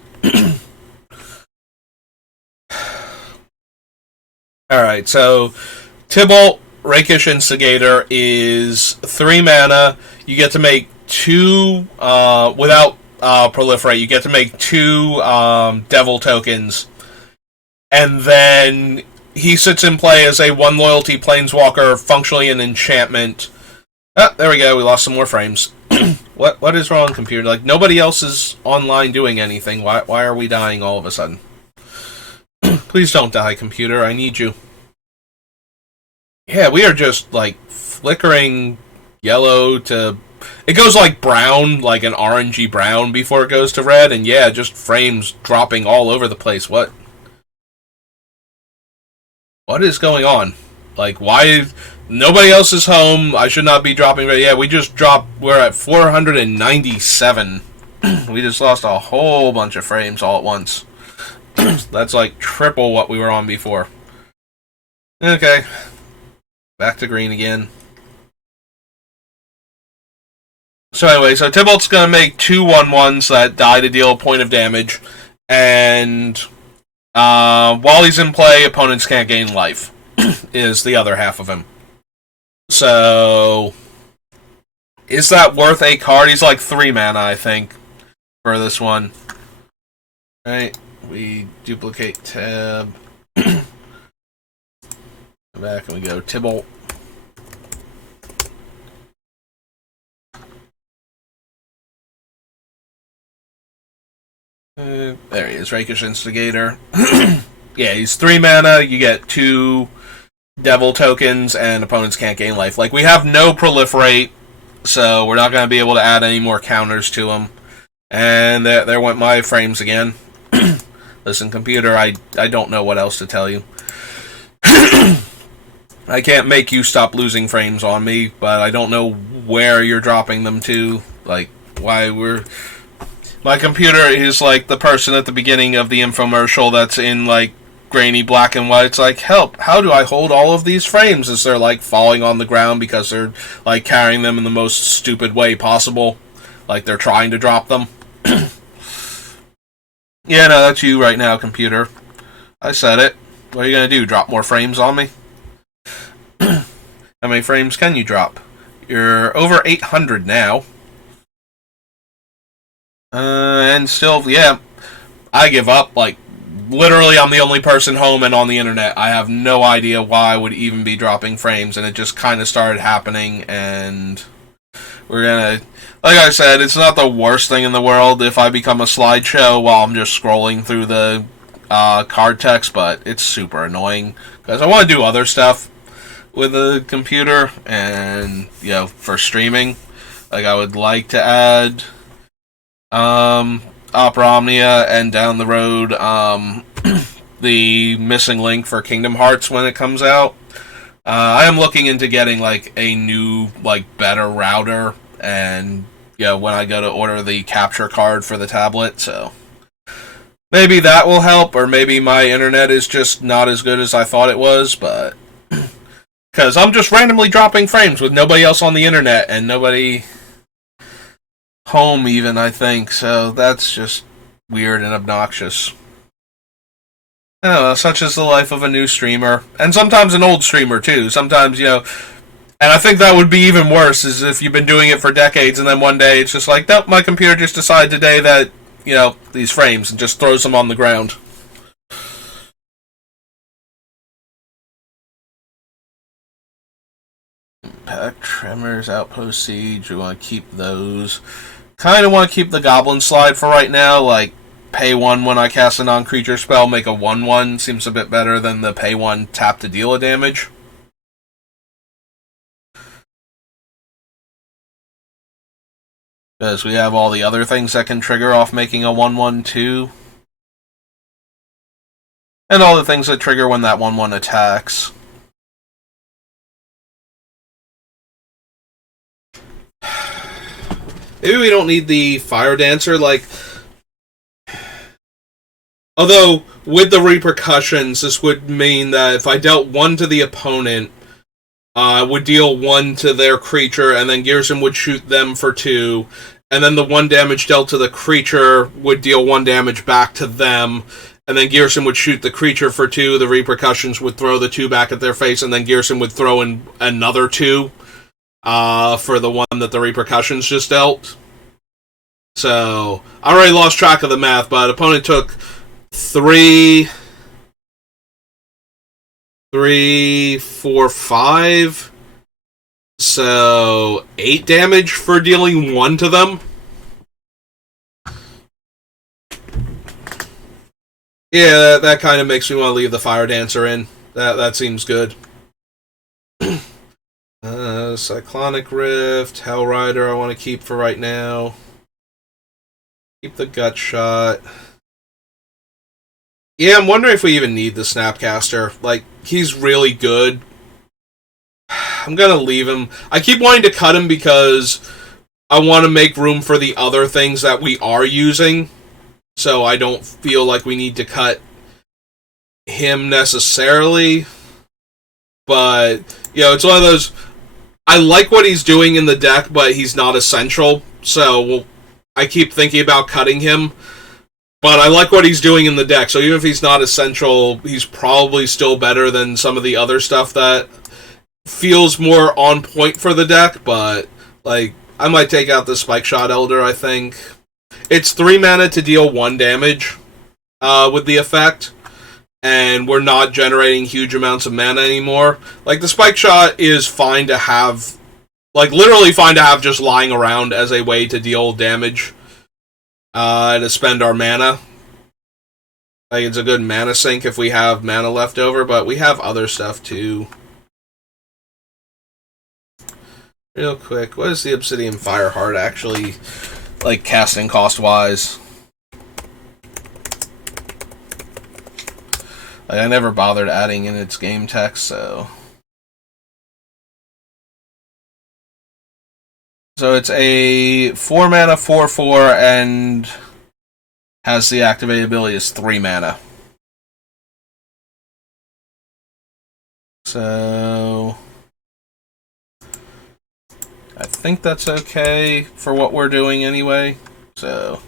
All right, so Tybalt Rakish Instigator is 3 mana. You get to make 2 without proliferate. You get to make 2 devil tokens, and then he sits in play as a 1 loyalty planeswalker, functionally an enchantment. Ah, there we go. We lost some more frames. What is wrong, computer? Like, nobody else is online doing anything. Why are we dying all of a sudden? Please don't die, computer. I need you. Yeah, we are just, like, flickering yellow to... It goes, like, brown, like an orangey brown before it goes to red, and yeah, just frames dropping all over the place. What is going on? Like, why... Nobody else is home. I should not be dropping... Yeah, we just dropped... We're at 497. We just lost a whole bunch of frames all at once. That's like triple what we were on before. Okay. Back to green again. So anyway, so Tybalt's going to make 2 1/1s that die to deal a point of damage. And while he's in play, opponents can't gain life. Is the other half of him. So... Is that worth a card? He's like 3 mana, I think, for this one. Right. We duplicate tab. Go back and we go Tybalt. There he is, Rakish Instigator. Yeah, he's 3 mana. You get 2 devil tokens, and opponents can't gain life. Like, we have no proliferate, so we're not going to be able to add any more counters to him. And there went my frames again. Listen, computer, I don't know what else to tell you. I can't make you stop losing frames on me, but I don't know where you're dropping them to. Like, why we're... My computer is like the person at the beginning of the infomercial that's in, like, grainy black and white. It's like, help, how do I hold all of these frames as they're, like, falling on the ground because they're, like, carrying them in the most stupid way possible? Like, they're trying to drop them. Yeah, no, that's you right now, computer. I said it. What are you going to do, drop more frames on me? How many frames can you drop? You're over 800 now. And still, yeah, I give up. Like, literally, I'm the only person home and on the internet. I have no idea why I would even be dropping frames, and it just kind of started happening, and we're gonna... Like I said, it's not the worst thing in the world if I become a slideshow while I'm just scrolling through the card text, but it's super annoying, because I want to do other stuff with the computer, and, you know, for streaming. Like, I would like to add Opera Omnia, and down the road, the missing link for Kingdom Hearts when it comes out. I am looking into getting, like, a new, like, better router, and, you know, when I go to order the capture card for the tablet, so maybe that will help, or maybe my internet is just not as good as I thought it was, but because I'm just randomly dropping frames with nobody else on the internet, and nobody home even, I think, so that's just weird and obnoxious. I don't know, such is the life of a new streamer, and sometimes an old streamer too. Sometimes, you know, and I think that would be even worse, is if you've been doing it for decades and then one day it's just like, nope, my computer just decided today that, you know, these frames, and just throws them on the ground. Pack Tremors, Outpost Siege, we want to keep those. Kind of want to keep the Goblin Slide for right now, like, pay 1 when I cast a non-creature spell, make a 1/1, seems a bit better than the pay 1 tap to deal a damage. Because we have all the other things that can trigger off making a 1/1 too. And all the things that trigger when that 1/1 attacks. Maybe we don't need the Fire Dancer, like... Although, with the repercussions, this would mean that if I dealt 1 to the opponent, I would deal 1 to their creature, and then Ghyrson would shoot them for 2, and then the 1 damage dealt to the creature would deal 1 damage back to them, and then Ghyrson would shoot the creature for 2, the repercussions would throw the 2 back at their face, and then Ghyrson would throw in another 2 for the 1 that the repercussions just dealt. So, I already lost track of the math, but opponent took 3, 4, 5. So, 8 damage for dealing 1 to them. Yeah, that kind of makes me want to leave the Fire Dancer in. That seems good. Cyclonic Rift, Hell Rider I want to keep for right now. Keep the Gut Shot. Yeah, I'm wondering if we even need the Snapcaster. Like, he's really good. I'm gonna leave him. I keep wanting to cut him because I want to make room for the other things that we are using. So I don't feel like we need to cut him necessarily. But, you know, it's one of those... I like what he's doing in the deck, but he's not essential. So I keep thinking about cutting him. But I like what he's doing in the deck, so even if he's not essential, he's probably still better than some of the other stuff that feels more on point for the deck, but, like, I might take out the Spike Shot Elder, I think. It's 3 mana to deal 1 damage with the effect, and we're not generating huge amounts of mana anymore. Like, the Spike Shot is fine to have, like, literally fine to have just lying around as a way to deal damage. To spend our mana. Like, it's a good mana sink if we have mana left over, but we have other stuff too. Real quick, what is the Obsidian Fireheart actually, like, casting cost-wise? Like, I never bothered adding in its game text, so... So it's a 4 mana, 4/4, and has the activated ability as 3 mana. So I think that's okay for what we're doing anyway. So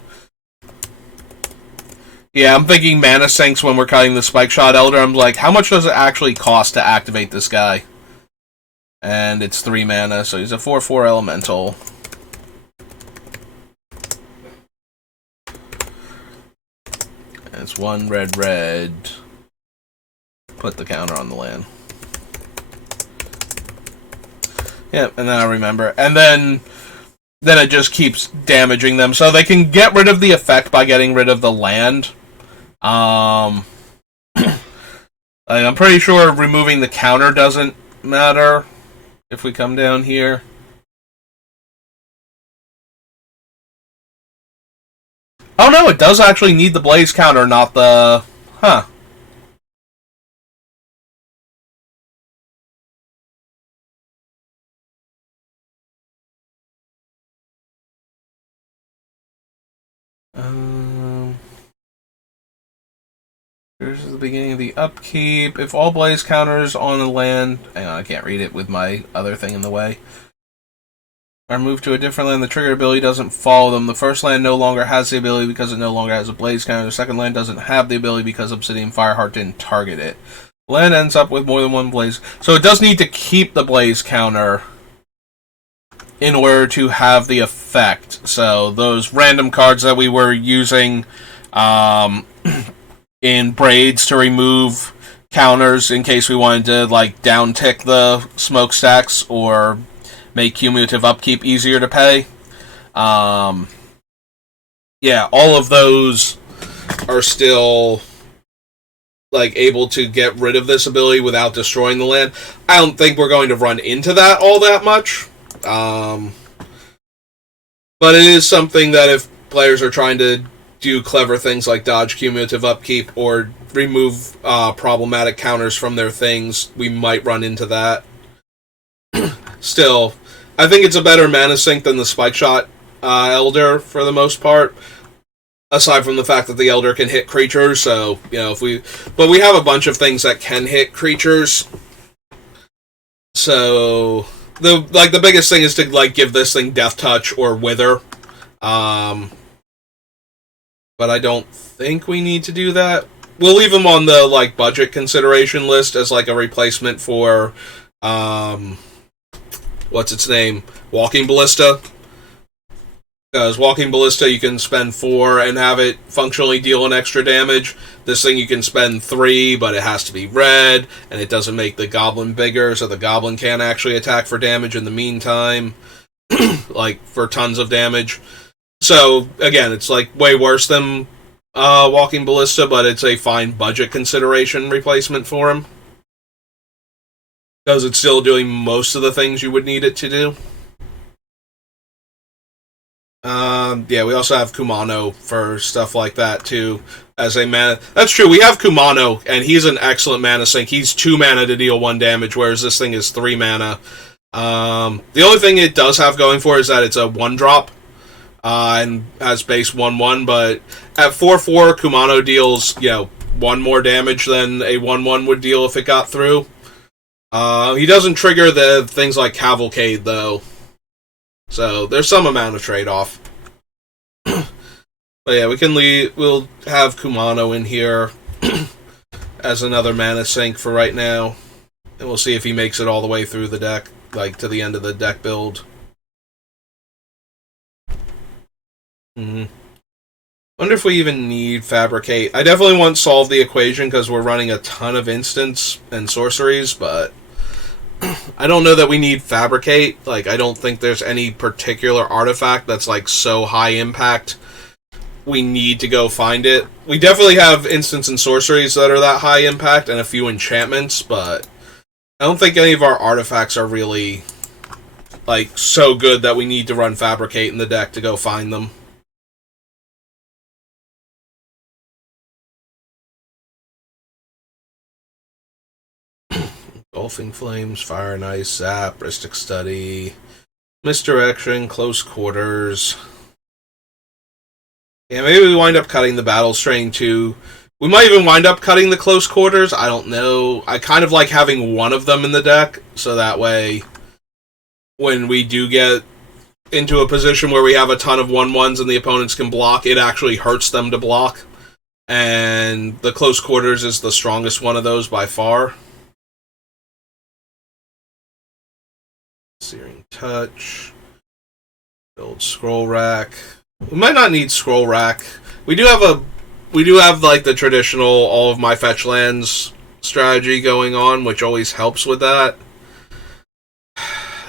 yeah, I'm thinking mana sinks when we're cutting the Spike Shot Elder. I'm like, how much does it actually cost to activate this guy? And it's 3 mana, so he's a 4/4 elemental. And it's 1 red, red. Put the counter on the land. Yep, and then I remember. And then it just keeps damaging them. So they can get rid of the effect by getting rid of the land. I'm pretty sure removing the counter doesn't matter. If we come down here. Oh no, it does actually need the blaze counter, not the... Huh. Here's the beginning of the upkeep. If all blaze counters on a land... Hang on, I can't read it with my other thing in the way. Are moved to a different land, the trigger ability doesn't follow them. The first land no longer has the ability because it no longer has a blaze counter. The second land doesn't have the ability because Obsidian Fireheart didn't target it. Land ends up with more than 1 blaze. So it does need to keep the blaze counter in order to have the effect. So those random cards that we were using in Braids to remove counters in case we wanted to, like, down tick the smokestacks or make cumulative upkeep easier to pay. Yeah, all of those are still, like, able to get rid of this ability without destroying the land. I don't think we're going to run into that all that much. But it is something that if players are trying to do clever things like dodge cumulative upkeep or remove problematic counters from their things, we might run into that. Still, I think it's a better mana sink than the Spike Shot Elder for the most part. Aside from the fact that the Elder can hit creatures, so, but we have a bunch of things that can hit creatures. So, the biggest thing is to, give this thing Death Touch or Wither. But I don't think we need to do that. We'll leave them on the, budget consideration list as, a replacement for, what's its name? Walking Ballista. Because Walking Ballista, you can spend 4 and have it functionally deal an extra damage. This thing you can spend 3, but it has to be red, and it doesn't make the goblin bigger, so the goblin can't actually attack for damage in the meantime. For tons of damage. So, again, it's, way worse than Walking Ballista, but it's a fine budget consideration replacement for him. Because it's still doing most of the things you would need it to do. We also have Kumano for stuff like that, too, as a mana. That's true, we have Kumano, and he's an excellent mana sink. He's 2 mana to deal 1 damage, whereas this thing is 3 mana. The only thing it does have going for it is that it's a 1-drop, and has base 1/1, but at 4/4, Kumano deals, 1 more damage than a 1/1 would deal if it got through. He doesn't trigger the things like Cavalcade, though. So, there's some amount of trade-off. But yeah, we'll have Kumano in here as another mana sink for right now. And we'll see if he makes it all the way through the deck, to the end of the deck build. Wonder if we even need Fabricate. I definitely want to solve the equation because we're running a ton of instants and sorceries, but I don't know that we need Fabricate. I don't think there's any particular artifact that's, so high impact we need to go find it. We definitely have instants and sorceries that are that high impact and a few enchantments, but I don't think any of our artifacts are really, so good that we need to run Fabricate in the deck to go find them. Engulfing Flames, Fire and Ice, Zap, Ristic Study, Misdirection, Close Quarters. Yeah, maybe we wind up cutting the Battle Strain too. We might even wind up cutting the Close Quarters, I don't know. I kind of like having one of them in the deck, so that way when we do get into a position where we have a ton of 1/1s and the opponents can block, it actually hurts them to block. And the Close Quarters is the strongest one of those by far. Searing Touch. Build Scroll Rack. We might not need Scroll Rack. We do have the traditional all of my fetch lands strategy going on, which always helps with that.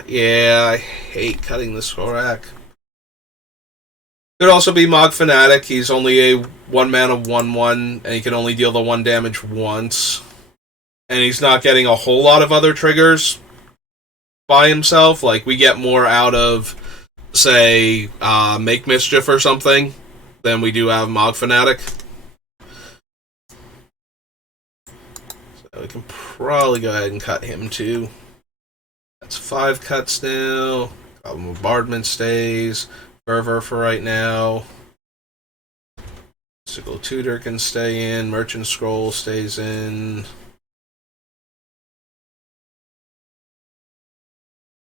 Yeah, I hate cutting the Scroll Rack. Could also be Mog Fanatic. He's only a 1 mana 1/1, and he can only deal the 1 damage once. And he's not getting a whole lot of other triggers by himself. We get more out of, say, Make Mischief or something than we do have Mog Fanatic. So we can probably go ahead and cut him too. That's 5 cuts now. Bombardment stays. Fervor for right now. Sickle Tutor can stay in. Merchant Scroll stays in.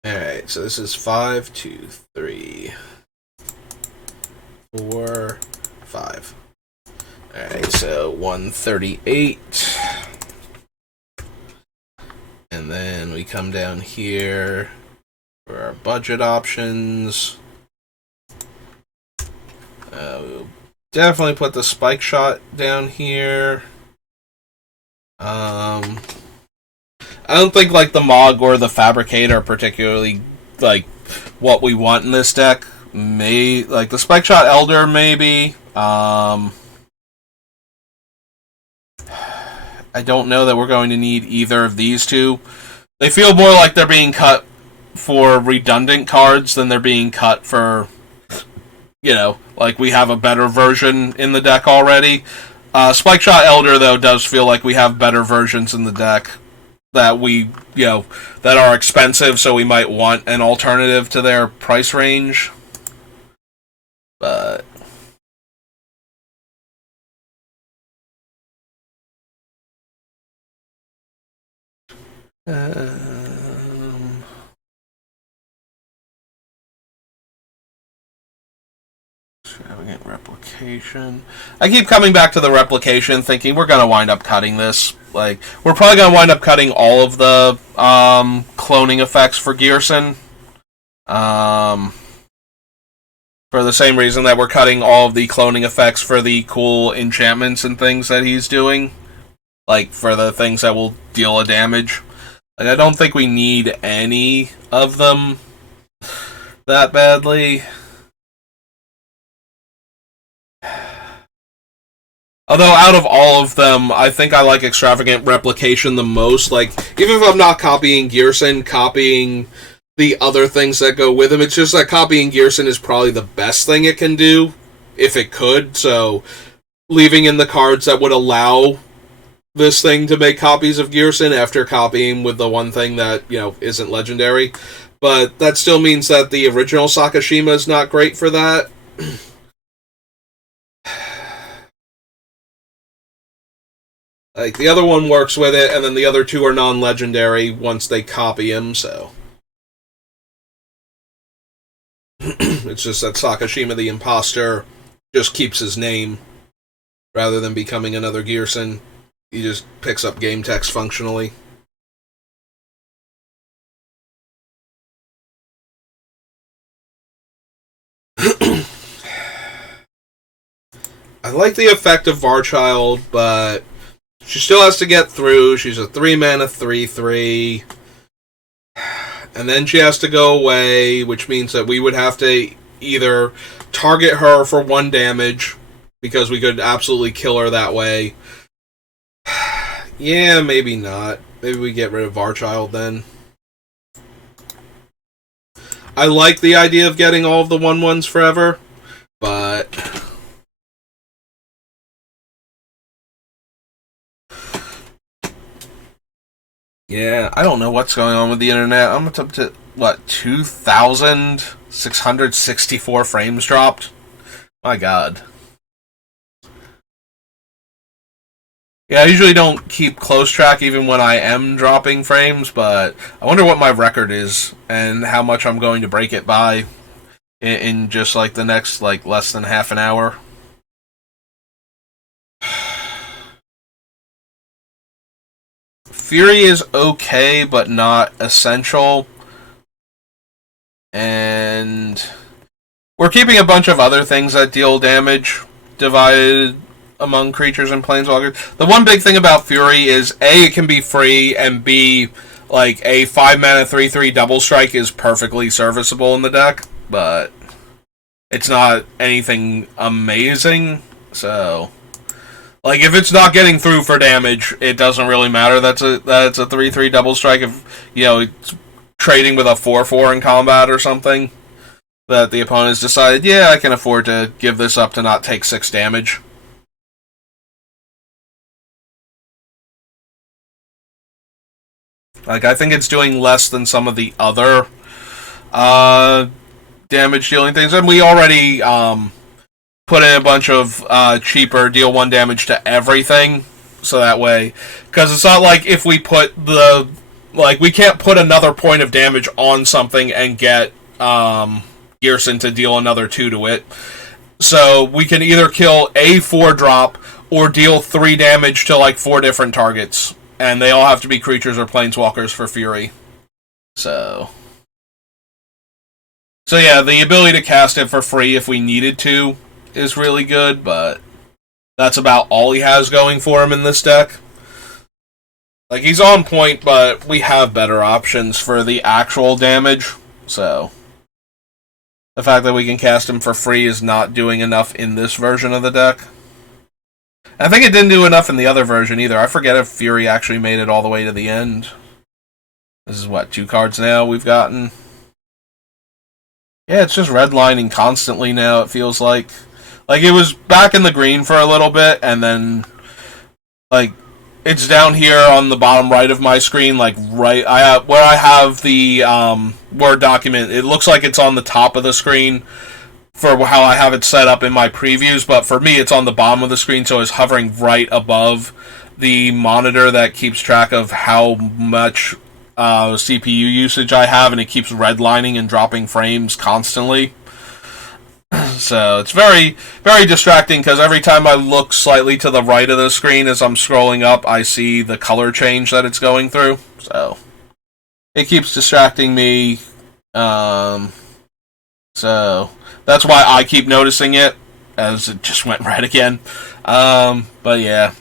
Alright, so this is 5, 2, 3, 4, 5. Alright, so 138. And then we come down here for our budget options. We'll definitely put the Spike Shot down here. I don't think the Mog or the Fabricate are particularly what we want in this deck. The Spike Shot Elder maybe. I don't know that we're going to need either of these two. They feel more like they're being cut for redundant cards than they're being cut for, we have a better version in the deck already. Spike Shot Elder, though, does feel like we have better versions in the deck that that are expensive, so we might want an alternative to their price range. Um, Extravagant replication. I keep coming back to the replication, thinking we're going to wind up cutting this. Like, we're probably going to wind up cutting all of the cloning effects for Ghyrson. For the same reason that we're cutting all of the cloning effects for the cool enchantments and things that he's doing. Like, for the things that will deal a damage. Like, I don't think we need any of them that badly. Although, out of all of them, I think I like Extravagant Replication the most. Like, even if I'm not copying Ghyrson, copying the other things that go with him, it's just that copying Ghyrson is probably the best thing it can do, if it could. So, leaving in the cards that would allow this thing to make copies of Ghyrson after copying with the one thing that, you know, isn't legendary. But that still means that the original Sakashima is not great for that. Like, the other one works with it, and then the other two are non-legendary once they copy him, so. It's just that Sakashima the Imposter just keeps his name, rather than becoming another Ghyrson. He just picks up game text functionally. I like the effect of Varchild, but she still has to get through. She's a 3-mana 3/3. And then she has to go away, which means that we would have to either target her for 1 damage, because we could absolutely kill her that way. Yeah, maybe not. Maybe we get rid of Varchild then. I like the idea of getting all of the 1/1s forever, but yeah, I don't know what's going on with the internet. I'm up to, what, 2,664 frames dropped? My god. Yeah, I usually don't keep close track even when I am dropping frames, but I wonder what my record is and how much I'm going to break it by in just like the next like less than half an hour. Fury is okay, but not essential. And we're keeping a bunch of other things that deal damage divided among creatures and planeswalkers. The one big thing about Fury is A, it can be free, and B, like a 5-mana 3/3 double strike is perfectly serviceable in the deck, but it's not anything amazing. So, like, if it's not getting through for damage, it doesn't really matter. That's a 3/3 double strike. If, you know, it's trading with a 4/4 in combat or something, that the opponent's decided, yeah, I can afford to give this up to not take 6 damage. Like, I think it's doing less than some of the other damage dealing things, and we already put in a bunch of cheaper deal 1 damage to everything, so that way, because it's not like if we put we can't put another point of damage on something and get Ghyrson to deal another 2 to it. So we can either kill a 4-drop or deal 3 damage to like 4 different targets. And they all have to be creatures or planeswalkers for Fury. So yeah, the ability to cast it for free if we needed to is really good, but that's about all he has going for him in this deck. Like, he's on point, but we have better options for the actual damage. So the fact that we can cast him for free is not doing enough in this version of the deck. I think it didn't do enough in the other version either. I forget if Fury actually made it all the way to the end. This is what, 2 cards now we've gotten? Yeah, it's just redlining constantly now, it feels like. Like, it was back in the green for a little bit, and then, like, it's down here on the bottom right of my screen, like, right, where I have the Word document. It looks like it's on the top of the screen for how I have it set up in my previews, but for me it's on the bottom of the screen, so it's hovering right above the monitor that keeps track of how much CPU usage I have, and it keeps redlining and dropping frames constantly. So it's very, very distracting because every time I look slightly to the right of the screen as I'm scrolling up, I see the color change that it's going through. So it keeps distracting me. So that's why I keep noticing it as it just went red again. But yeah,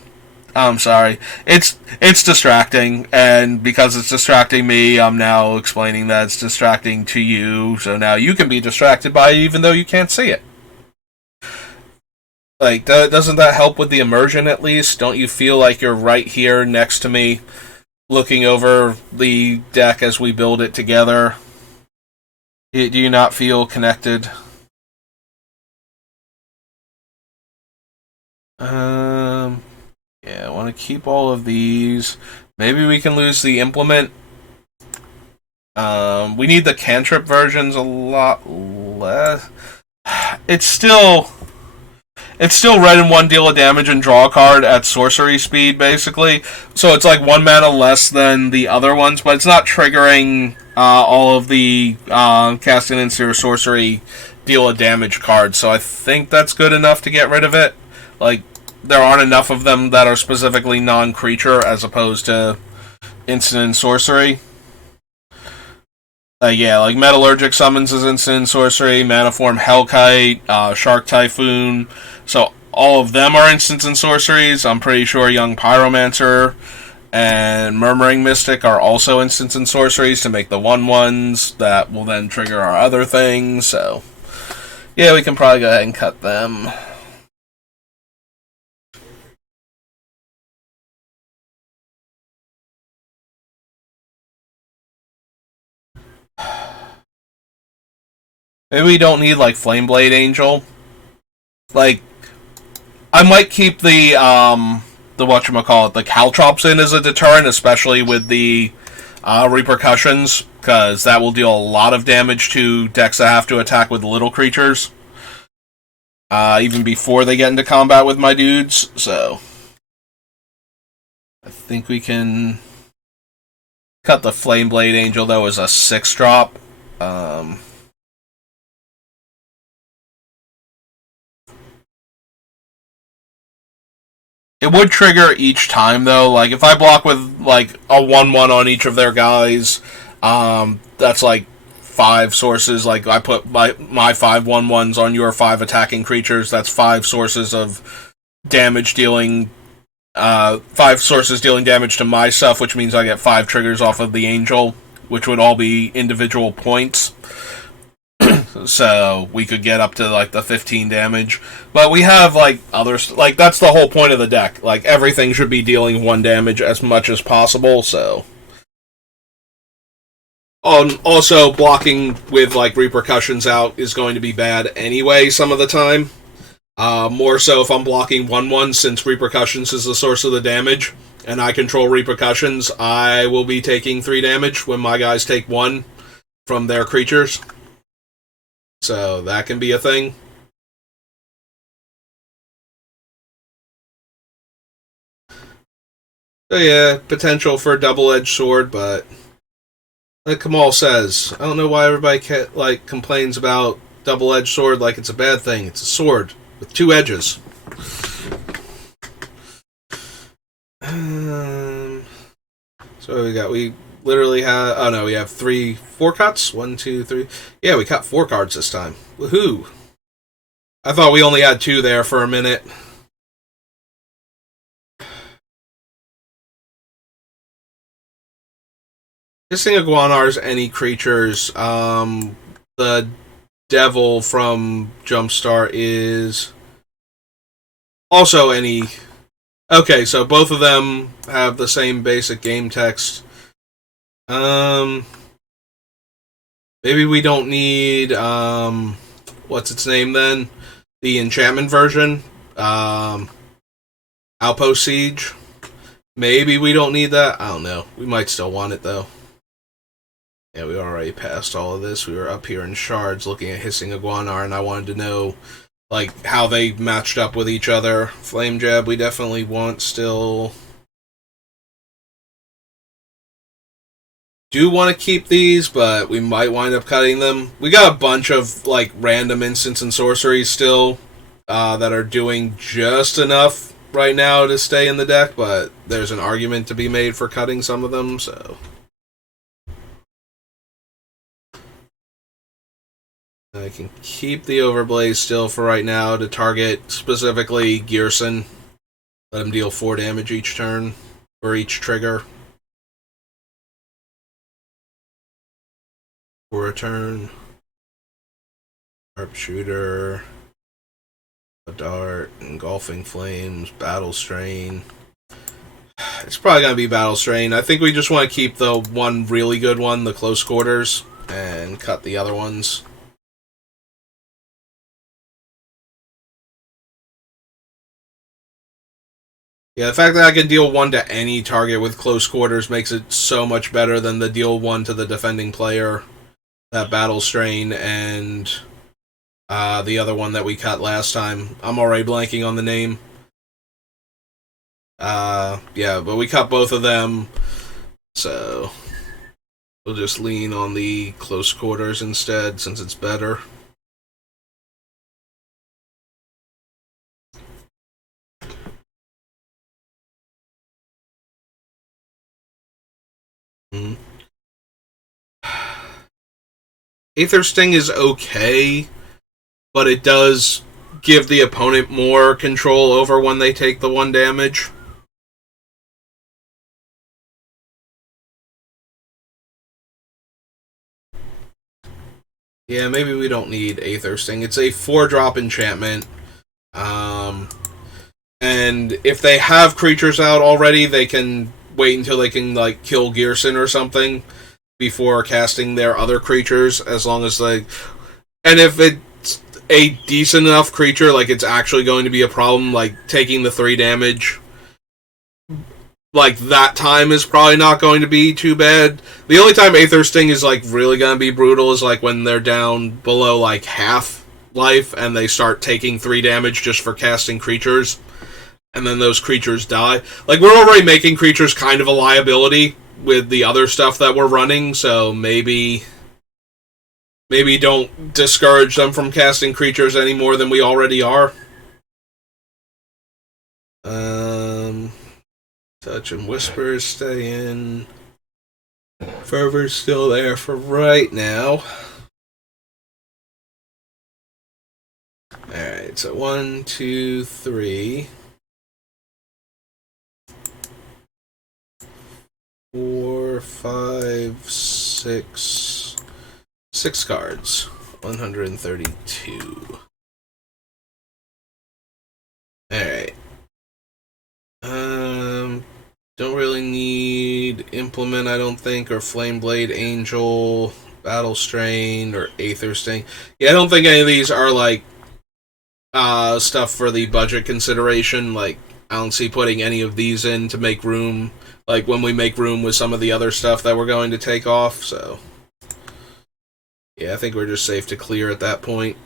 I'm sorry. It's distracting, and because it's distracting me, I'm now explaining that it's distracting to you. So now you can be distracted by it, even though you can't see it. Like, doesn't that help with the immersion at least? Don't you feel like you're right here next to me, looking over the deck as we build it together? Do you not feel connected? Yeah, I want to keep all of these. Maybe we can lose the implement. We need the cantrip versions a lot less. It's still red and 1 deal of damage and draw a card at sorcery speed, basically. So it's like 1 mana less than the other ones, but it's not triggering all of the casting instant or sorcery deal a damage cards. So I think that's good enough to get rid of it. Like, there aren't enough of them that are specifically non-creature as opposed to instant and sorcery. Yeah, like Metallurgic summons is instant sorcery, Maniform Hellkite, Shark Typhoon. So all of them are instants and sorceries. I'm pretty sure Young Pyromancer and Murmuring Mystic are also instants and sorceries to make the 1/1s that will then trigger our other things. So yeah, we can probably go ahead and cut them. Maybe we don't need like Flameblade Angel. Like, I might keep the whatchamacallit, the Caltrops in as a deterrent, especially with the repercussions, because that will deal a lot of damage to decks that have to attack with little creatures, even before they get into combat with my dudes. So I think we can cut the Flameblade Angel, though, as a 6-drop. It would trigger each time, though. Like, if I block with, like, a 1/1 on each of their guys, that's, like, 5 sources. Like, I put my 5 1/1s on your 5 attacking creatures. That's 5 sources of damage dealing... 5 sources dealing damage to my stuff, which means I get 5 triggers off of the Angel, which would all be individual points. So we could get up to like the 15 damage, but we have like others. Like, that's the whole point of the deck. Like, everything should be dealing 1 damage as much as possible. So, also blocking with like repercussions out is going to be bad anyway. Some of the time, more so if I'm blocking 1/1, since repercussions is the source of the damage, and I control repercussions. I will be taking 3 damage when my guys take 1 from their creatures. So that can be a thing. So yeah, potential for a double-edged sword, but like Kamal says, I don't know why everybody complains about double-edged sword like it's a bad thing. It's a sword with 2 edges. So we literally have... Oh no, we have 4 cuts? 1, 2, 3... Yeah, we cut 4 cards this time. Woohoo! I thought we only had 2 there for a minute. Hissing Iguanar's any creatures. The Devil from Jumpstart is also any... Okay, so both of them have the same basic game text. Maybe we don't need, what's its name then? The enchantment version. Outpost Siege. Maybe we don't need that. I don't know. We might still want it, though. Yeah, we already passed all of this. We were up here in Shards looking at Hissing Iguanar, and I wanted to know, like, how they matched up with each other. Flame Jab we definitely want still. do want to keep these, but we might wind up cutting them. We got a bunch of like random instants and sorceries still that are doing just enough right now to stay in the deck, but there's an argument to be made for cutting some of them, so. I can keep the Overblaze still for right now to target specifically Ghyrson. Let him deal 4 damage each turn, or each trigger. For a turn. Sharpshooter. A dart. Engulfing Flames. Battle Strain. It's probably going to be Battle Strain. I think we just want to keep the one really good one, the Close Quarters, and cut the other ones. Yeah, the fact that I can deal 1 to any target with Close Quarters makes it so much better than the deal 1 to the defending player. That Battle Strain and the other one that we cut last time. I'm already blanking on the name. Yeah, but we cut both of them, so we'll just lean on the Close Quarters instead, since it's better. Aether Sting is okay, but it does give the opponent more control over when they take the 1 damage. Yeah, maybe we don't need Aether Sting. It's a 4-drop enchantment. And if they have creatures out already, they can wait until they can like kill Ghyrson or something before casting their other creatures, as long as they... And if it's a decent enough creature, like it's actually going to be a problem, like taking the 3 damage, like that time is probably not going to be too bad. The only time Aether Sting is like really going to be brutal is like when they're down below like half life and they start taking 3 damage just for casting creatures, and then those creatures die. Like, we're already making creatures kind of a liability with the other stuff that we're running, so maybe don't discourage them from casting creatures any more than we already are. Touch and Whispers stay in. Fervor's still there for right now. Alright, so 1, 2, 3... 4, 5, 6... 6 cards. 132. Alright. Don't really need Implement, I don't think, or Flameblade Angel, Battle Strain, or Aether Sting. Yeah, I don't think any of these are, like, stuff for the budget consideration. Like, I don't see putting any of these in to make room, like, when we make room with some of the other stuff that we're going to take off, so... Yeah, I think we're just safe to clear at that point.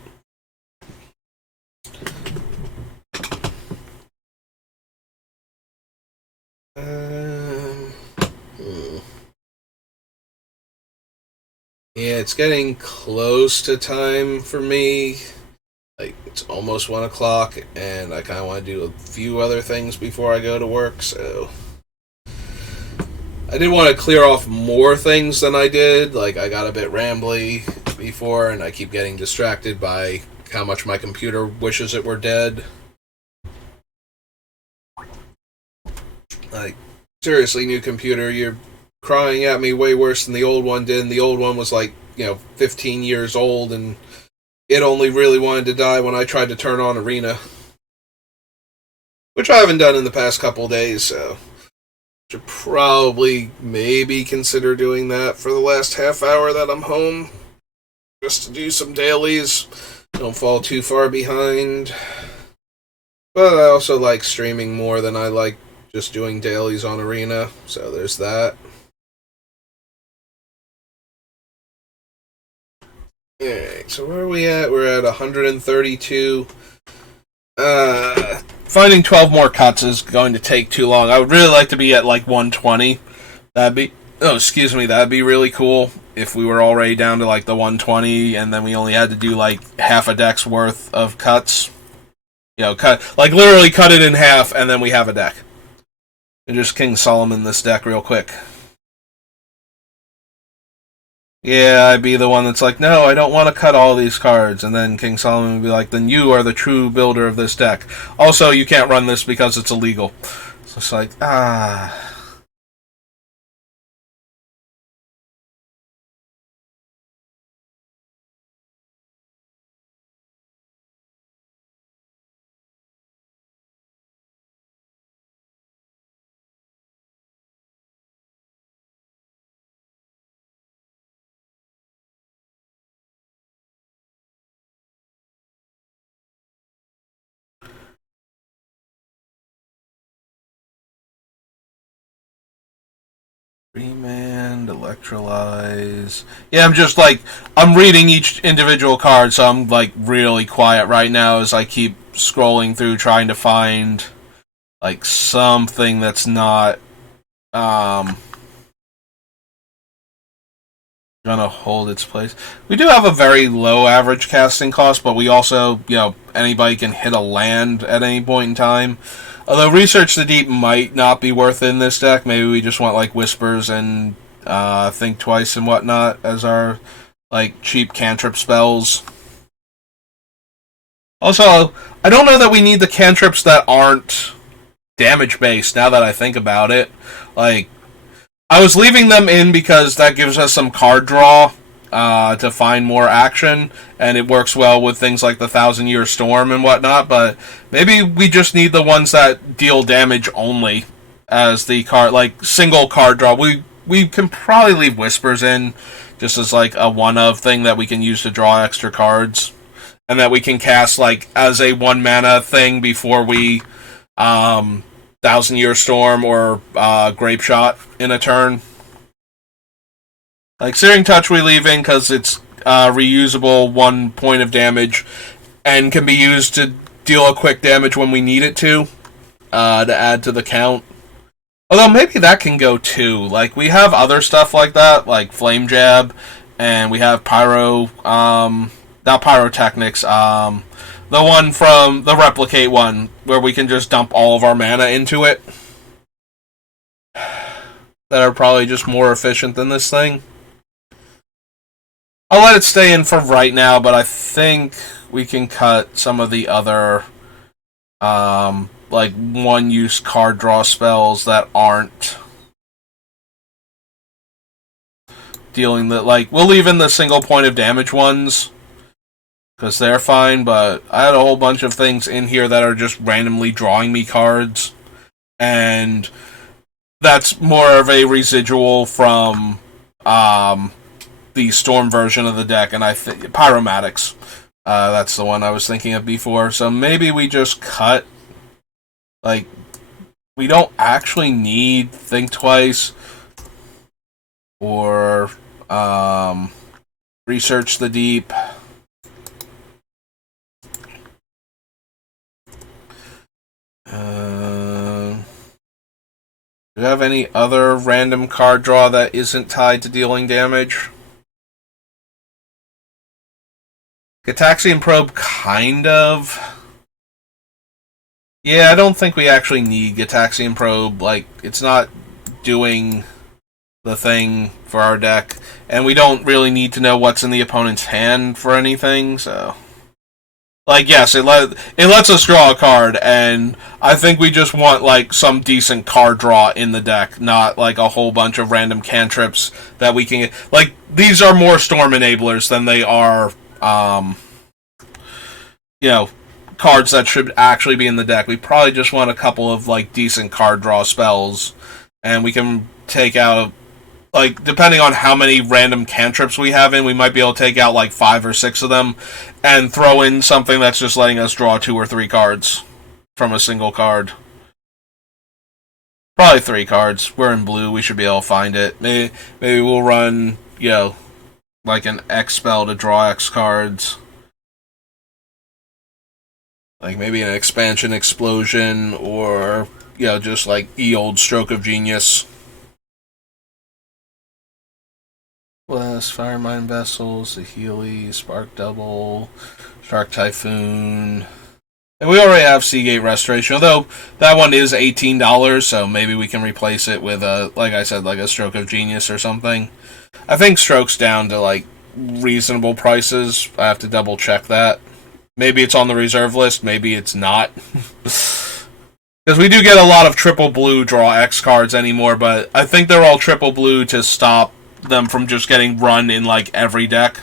Yeah, it's getting close to time for me. Like, it's almost 1 o'clock, and I kind of want to do a few other things before I go to work, so... I did want to clear off more things than I did. Like, I got a bit rambly before, and I keep getting distracted by how much my computer wishes it were dead. Like, seriously, new computer, you're crying at me way worse than the old one did, and the old one was like, 15 years old, and it only really wanted to die when I tried to turn on Arena. Which I haven't done in the past couple days, so... Should probably maybe consider doing that for the last half hour that I'm home. Just to do some dailies. Don't fall too far behind. But I also like streaming more than I like just doing dailies on Arena, so there's that. Alright, so where are we at? We're at 132. Finding 12 more cuts is going to take too long. I would really like to be at like 120. That'd Oh, excuse me, that'd be really cool if we were already down to like the 120 and then we only had to do like half a deck's worth of cuts. Cut, like literally cut it in half and then we have a deck. And just King Solomon this deck real quick. Yeah, I'd be the one that's like, no, I don't want to cut all these cards. And then King Solomon would be like, then you are the true builder of this deck. Also, you can't run this because it's illegal. So it's like, ah. Remand, electrolyze. Yeah, I'm just like, I'm reading each individual card, so I'm like really quiet right now as I keep scrolling through trying to find like something that's not um gonna hold its place. We do have a very low average casting cost, but we also, anybody can hit a land at any point in time. Although Research the Deep might not be worth it in this deck. Maybe we just want like Whispers and Think Twice and whatnot as our like cheap cantrip spells. Also, I don't know that we need the cantrips that aren't damage based now that I think about it. Like, I was leaving them in because that gives us some card draw to find more action, and it works well with things like the Thousand Year Storm and whatnot. But maybe we just need the ones that deal damage only as the card, like single card draw. We can probably leave Whispers in just as like a one of thing that we can use to draw extra cards, and that we can cast like as a 1 mana thing before we Thousand Year Storm or Grape Shot in a turn. Like Searing Touch we leave in because it's reusable 1 point of damage and can be used to deal a quick damage when we need it to add to the count. Although maybe that can go too. Like we have other stuff like that, like Flame Jab, and we have not Pyrotechnics, the one from the Replicate one, where we can just dump all of our mana into it. That are probably just more efficient than this thing. I'll let it stay in for right now, but I think we can cut some of the other like one-use card draw spells that aren't dealing the like. We'll leave in the single point of damage ones because they're fine. But I had a whole bunch of things in here that are just randomly drawing me cards, and that's more of a residual from the Storm version of the deck, and I think Pyromatics. That's the one I was thinking of before. So maybe we just cut. Like, we don't actually need Think Twice or Research the Deep. Do you have any other random card draw that isn't tied to dealing damage? Gataxian Probe, kind of. Yeah, I don't think we actually need Gataxian Probe. Like, it's not doing the thing for our deck. And we don't really need to know what's in the opponent's hand for anything, so... Like, yes, it lets us draw a card, and I think we just want, like, some decent card draw in the deck, not, like, a whole bunch of random cantrips that we can get. Like, these are more Storm enablers than they are, cards that should actually be in the deck. We probably just want a couple of, like, decent card draw spells, and we can take out like, depending on how many random cantrips we have in, we might be able to take out, like, 5 or 6 of them and throw in something that's just letting us draw 2 or 3 cards from a single card. Probably 3 cards. We're in blue. We should be able to find it. Maybe we'll run, like an X spell to draw X cards. Like, maybe an Expansion Explosion or, just like Old Stroke of Genius. Blast, Firemine Vessels, the Healy, Spark Double, Shark Typhoon. And we already have Seagate Restoration, although that one is $18, so maybe we can replace it with a, like I said, like a Stroke of Genius or something. I think Stroke's down to like reasonable prices. I have to double check that. Maybe it's on the reserve list, maybe it's not. Because we do get a lot of triple blue draw X cards anymore, but I think they're all triple blue to stop them from just getting run in like every deck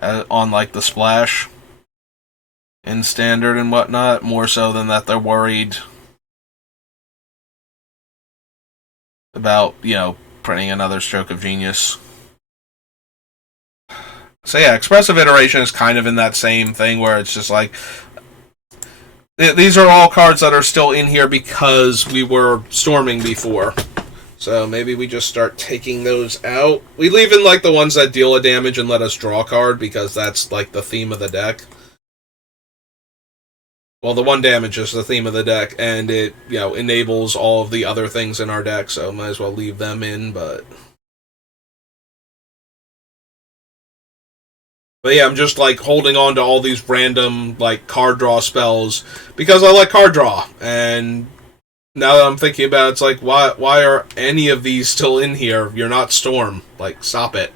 on like the splash in standard and whatnot, more so than that they're worried about, printing another Stroke of Genius. So yeah, Expressive Iteration is kind of in that same thing where it's just like, these are all cards that are still in here because we were storming before. So maybe we just start taking those out. We leave in like the ones that deal a damage and let us draw a card because that's like the theme of the deck. Well, the one damage is the theme of the deck, and it, enables all of the other things in our deck, so might as well leave them in, but yeah, I'm just like holding on to all these random like card draw spells because I like card draw, and now that I'm thinking about it, it's like, why are any of these still in here? You're not Storm. Like, stop it.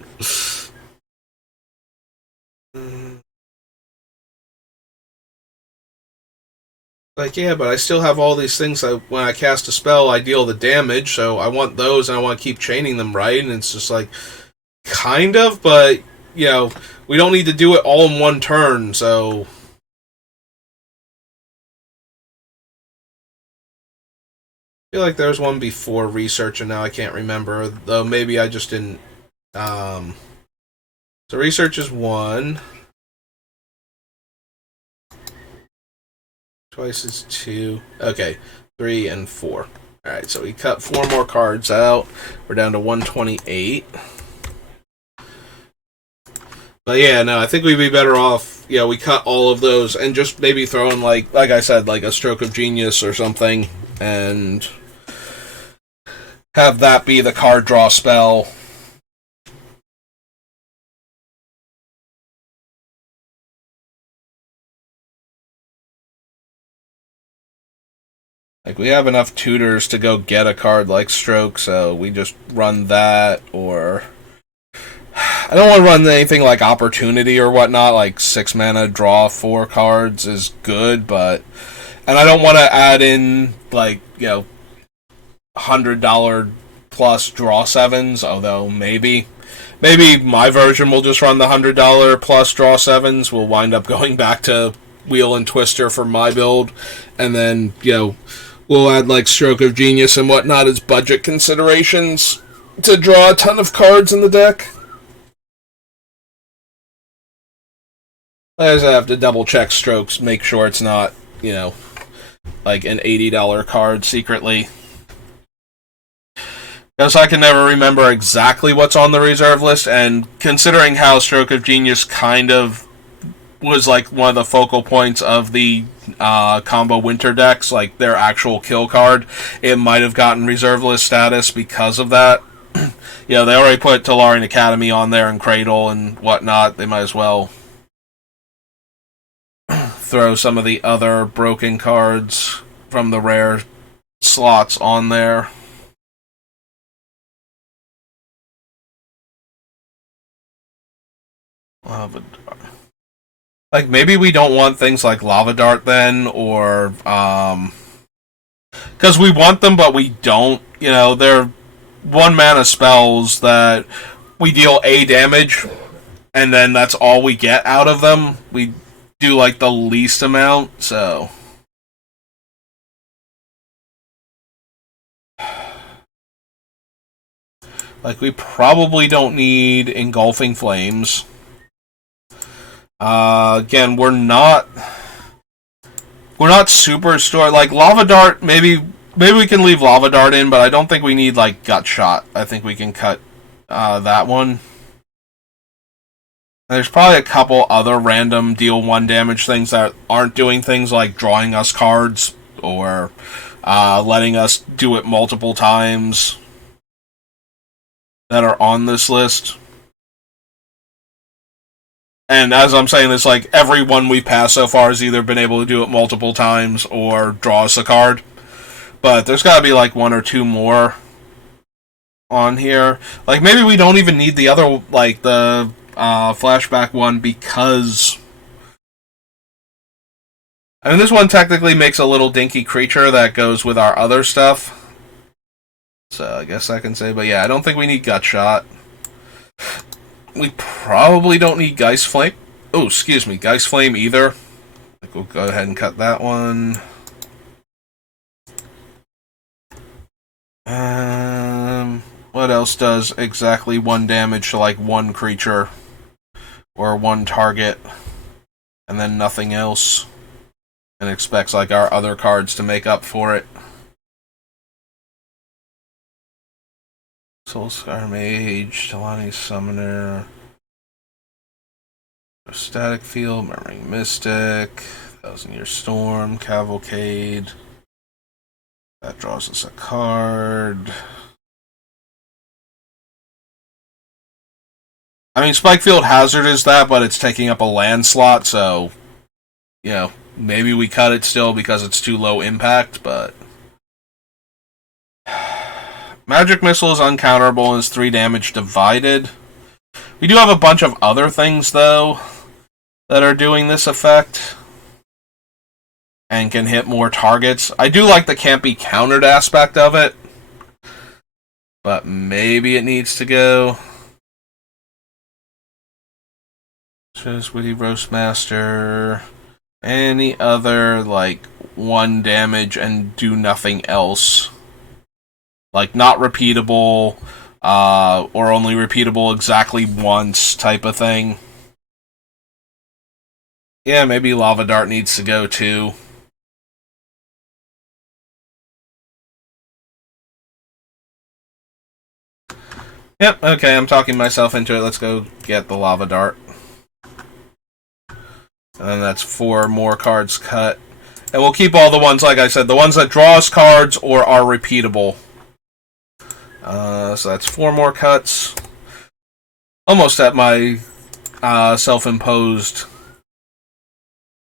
Like, yeah, but I still have all these things that when I cast a spell, I deal the damage, so I want those, and I want to keep chaining them right, and it's just like, kind of, but, we don't need to do it all in one turn, so... I feel like there was one before research, and now I can't remember, though maybe I just didn't... So research is 1... Twice is 2. Okay, 3 and 4. Alright, so we cut 4 more cards out. We're down to 128. But yeah, no, I think we'd be better off, we cut all of those and just maybe throw in, like I said, like a Stroke of Genius or something, and have that be the card draw spell. Like, we have enough tutors to go get a card like Stroke, so we just run that, or... I don't want to run anything like Opportunity or whatnot, like 6 mana, draw 4 cards is good, but... And I don't want to add in, like, $100 plus draw 7s, although maybe my version will just run the $100 plus draw 7s. We'll wind up going back to Wheel and Twister for my build, and then, we'll add like Stroke of Genius and whatnot as budget considerations to draw a ton of cards in the deck. I have to double check Strokes, make sure it's not, like an $80 card secretly. Because I can never remember exactly what's on the reserve list, and considering how Stroke of Genius kind of was like one of the focal points of the combo winter decks, like their actual kill card, it might have gotten reserve list status because of that. They already put Tolarian Academy on there and Cradle and whatnot. They might as well throw some of the other broken cards from the rare slots on there. Like, maybe we don't want things like Lava Dart then, or, because we want them, but we don't. They're 1 mana spells that we deal A damage, and then that's all we get out of them. We do, like, the least amount, so... Like, we probably don't need Engulfing Flames. Again, we're not super store. Like, Lava Dart, maybe we can leave Lava Dart in, but I don't think we need, like, Gut Shot. I think we can cut that one. There's probably a couple other random deal 1 damage things that aren't doing things like drawing us cards or letting us do it multiple times that are on this list. And as I'm saying this, like, every one we've passed so far has either been able to do it multiple times or draw us a card. But there's got to be, like, one or two more on here. Like, maybe we don't even need the other, like, the flashback one, because... I mean, this one technically makes a little dinky creature that goes with our other stuff. So, I guess I can say, but yeah, I don't think we need Gut Shot. We probably don't need Geist Flame. Oh, excuse me, Geist Flame either. We'll go ahead and cut that one. What else does exactly 1 damage to, like, 1 creature? Or 1 target. And then nothing else. And expects, like, our other cards to make up for it. Soulscar Mage, Talani Summoner, Static Field, Murmuring Mystic, Thousand Year Storm, Cavalcade. That draws us a card. I mean, Spikefield Hazard is that, but it's taking up a land slot, so, you know, maybe we cut it still because it's too low impact, but... Magic Missile is uncounterable and is 3 damage divided. We do have a bunch of other things, though, that are doing this effect. And can hit more targets. I do like the can't be countered aspect of it. But maybe it needs to go. Just Witty Roastmaster. Any other, like, 1 damage and do nothing else. Like, not repeatable, or only repeatable exactly once type of thing. Yeah, maybe Lava Dart needs to go too. Yep, okay, I'm talking myself into it. Let's go get the Lava Dart. And then that's 4 more cards cut. And we'll keep all the ones, like I said, the ones that draw us cards or are repeatable. So that's 4 more cuts. Almost at my self-imposed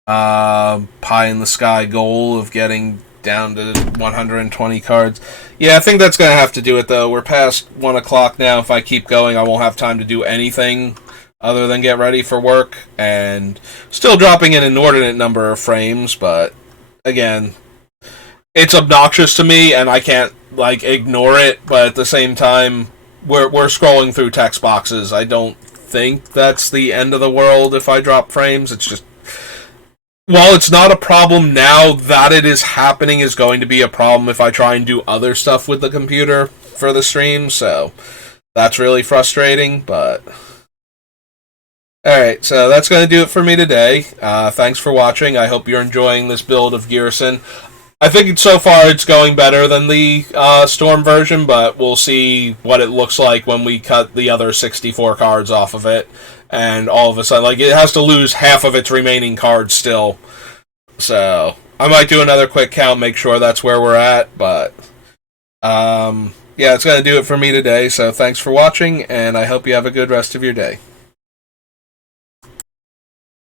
pie-in-the-sky goal of getting down to 120 cards. Yeah, I think that's going to have to do it, though. We're past 1 o'clock now. If I keep going, I won't have time to do anything other than get ready for work. And still dropping an inordinate number of frames, but again, it's obnoxious to me, and I can't, like, ignore it, but at the same time, we're scrolling through text boxes. I don't think that's the end of the world if I drop frames. It's just, while it's not a problem now, that it is happening is going to be a problem if I try and do other stuff with the computer for the stream, so that's really frustrating, but... Alright, so that's going to do it for me today. Thanks for watching. I hope you're enjoying this build of Ghyrson. I think so far it's going better than the Storm version, but we'll see what it looks like when we cut the other 64 cards off of it. And all of a sudden, like, it has to lose half of its remaining cards still. So, I might do another quick count, make sure that's where we're at, but... yeah, it's going to do it for me today, so thanks for watching, and I hope you have a good rest of your day.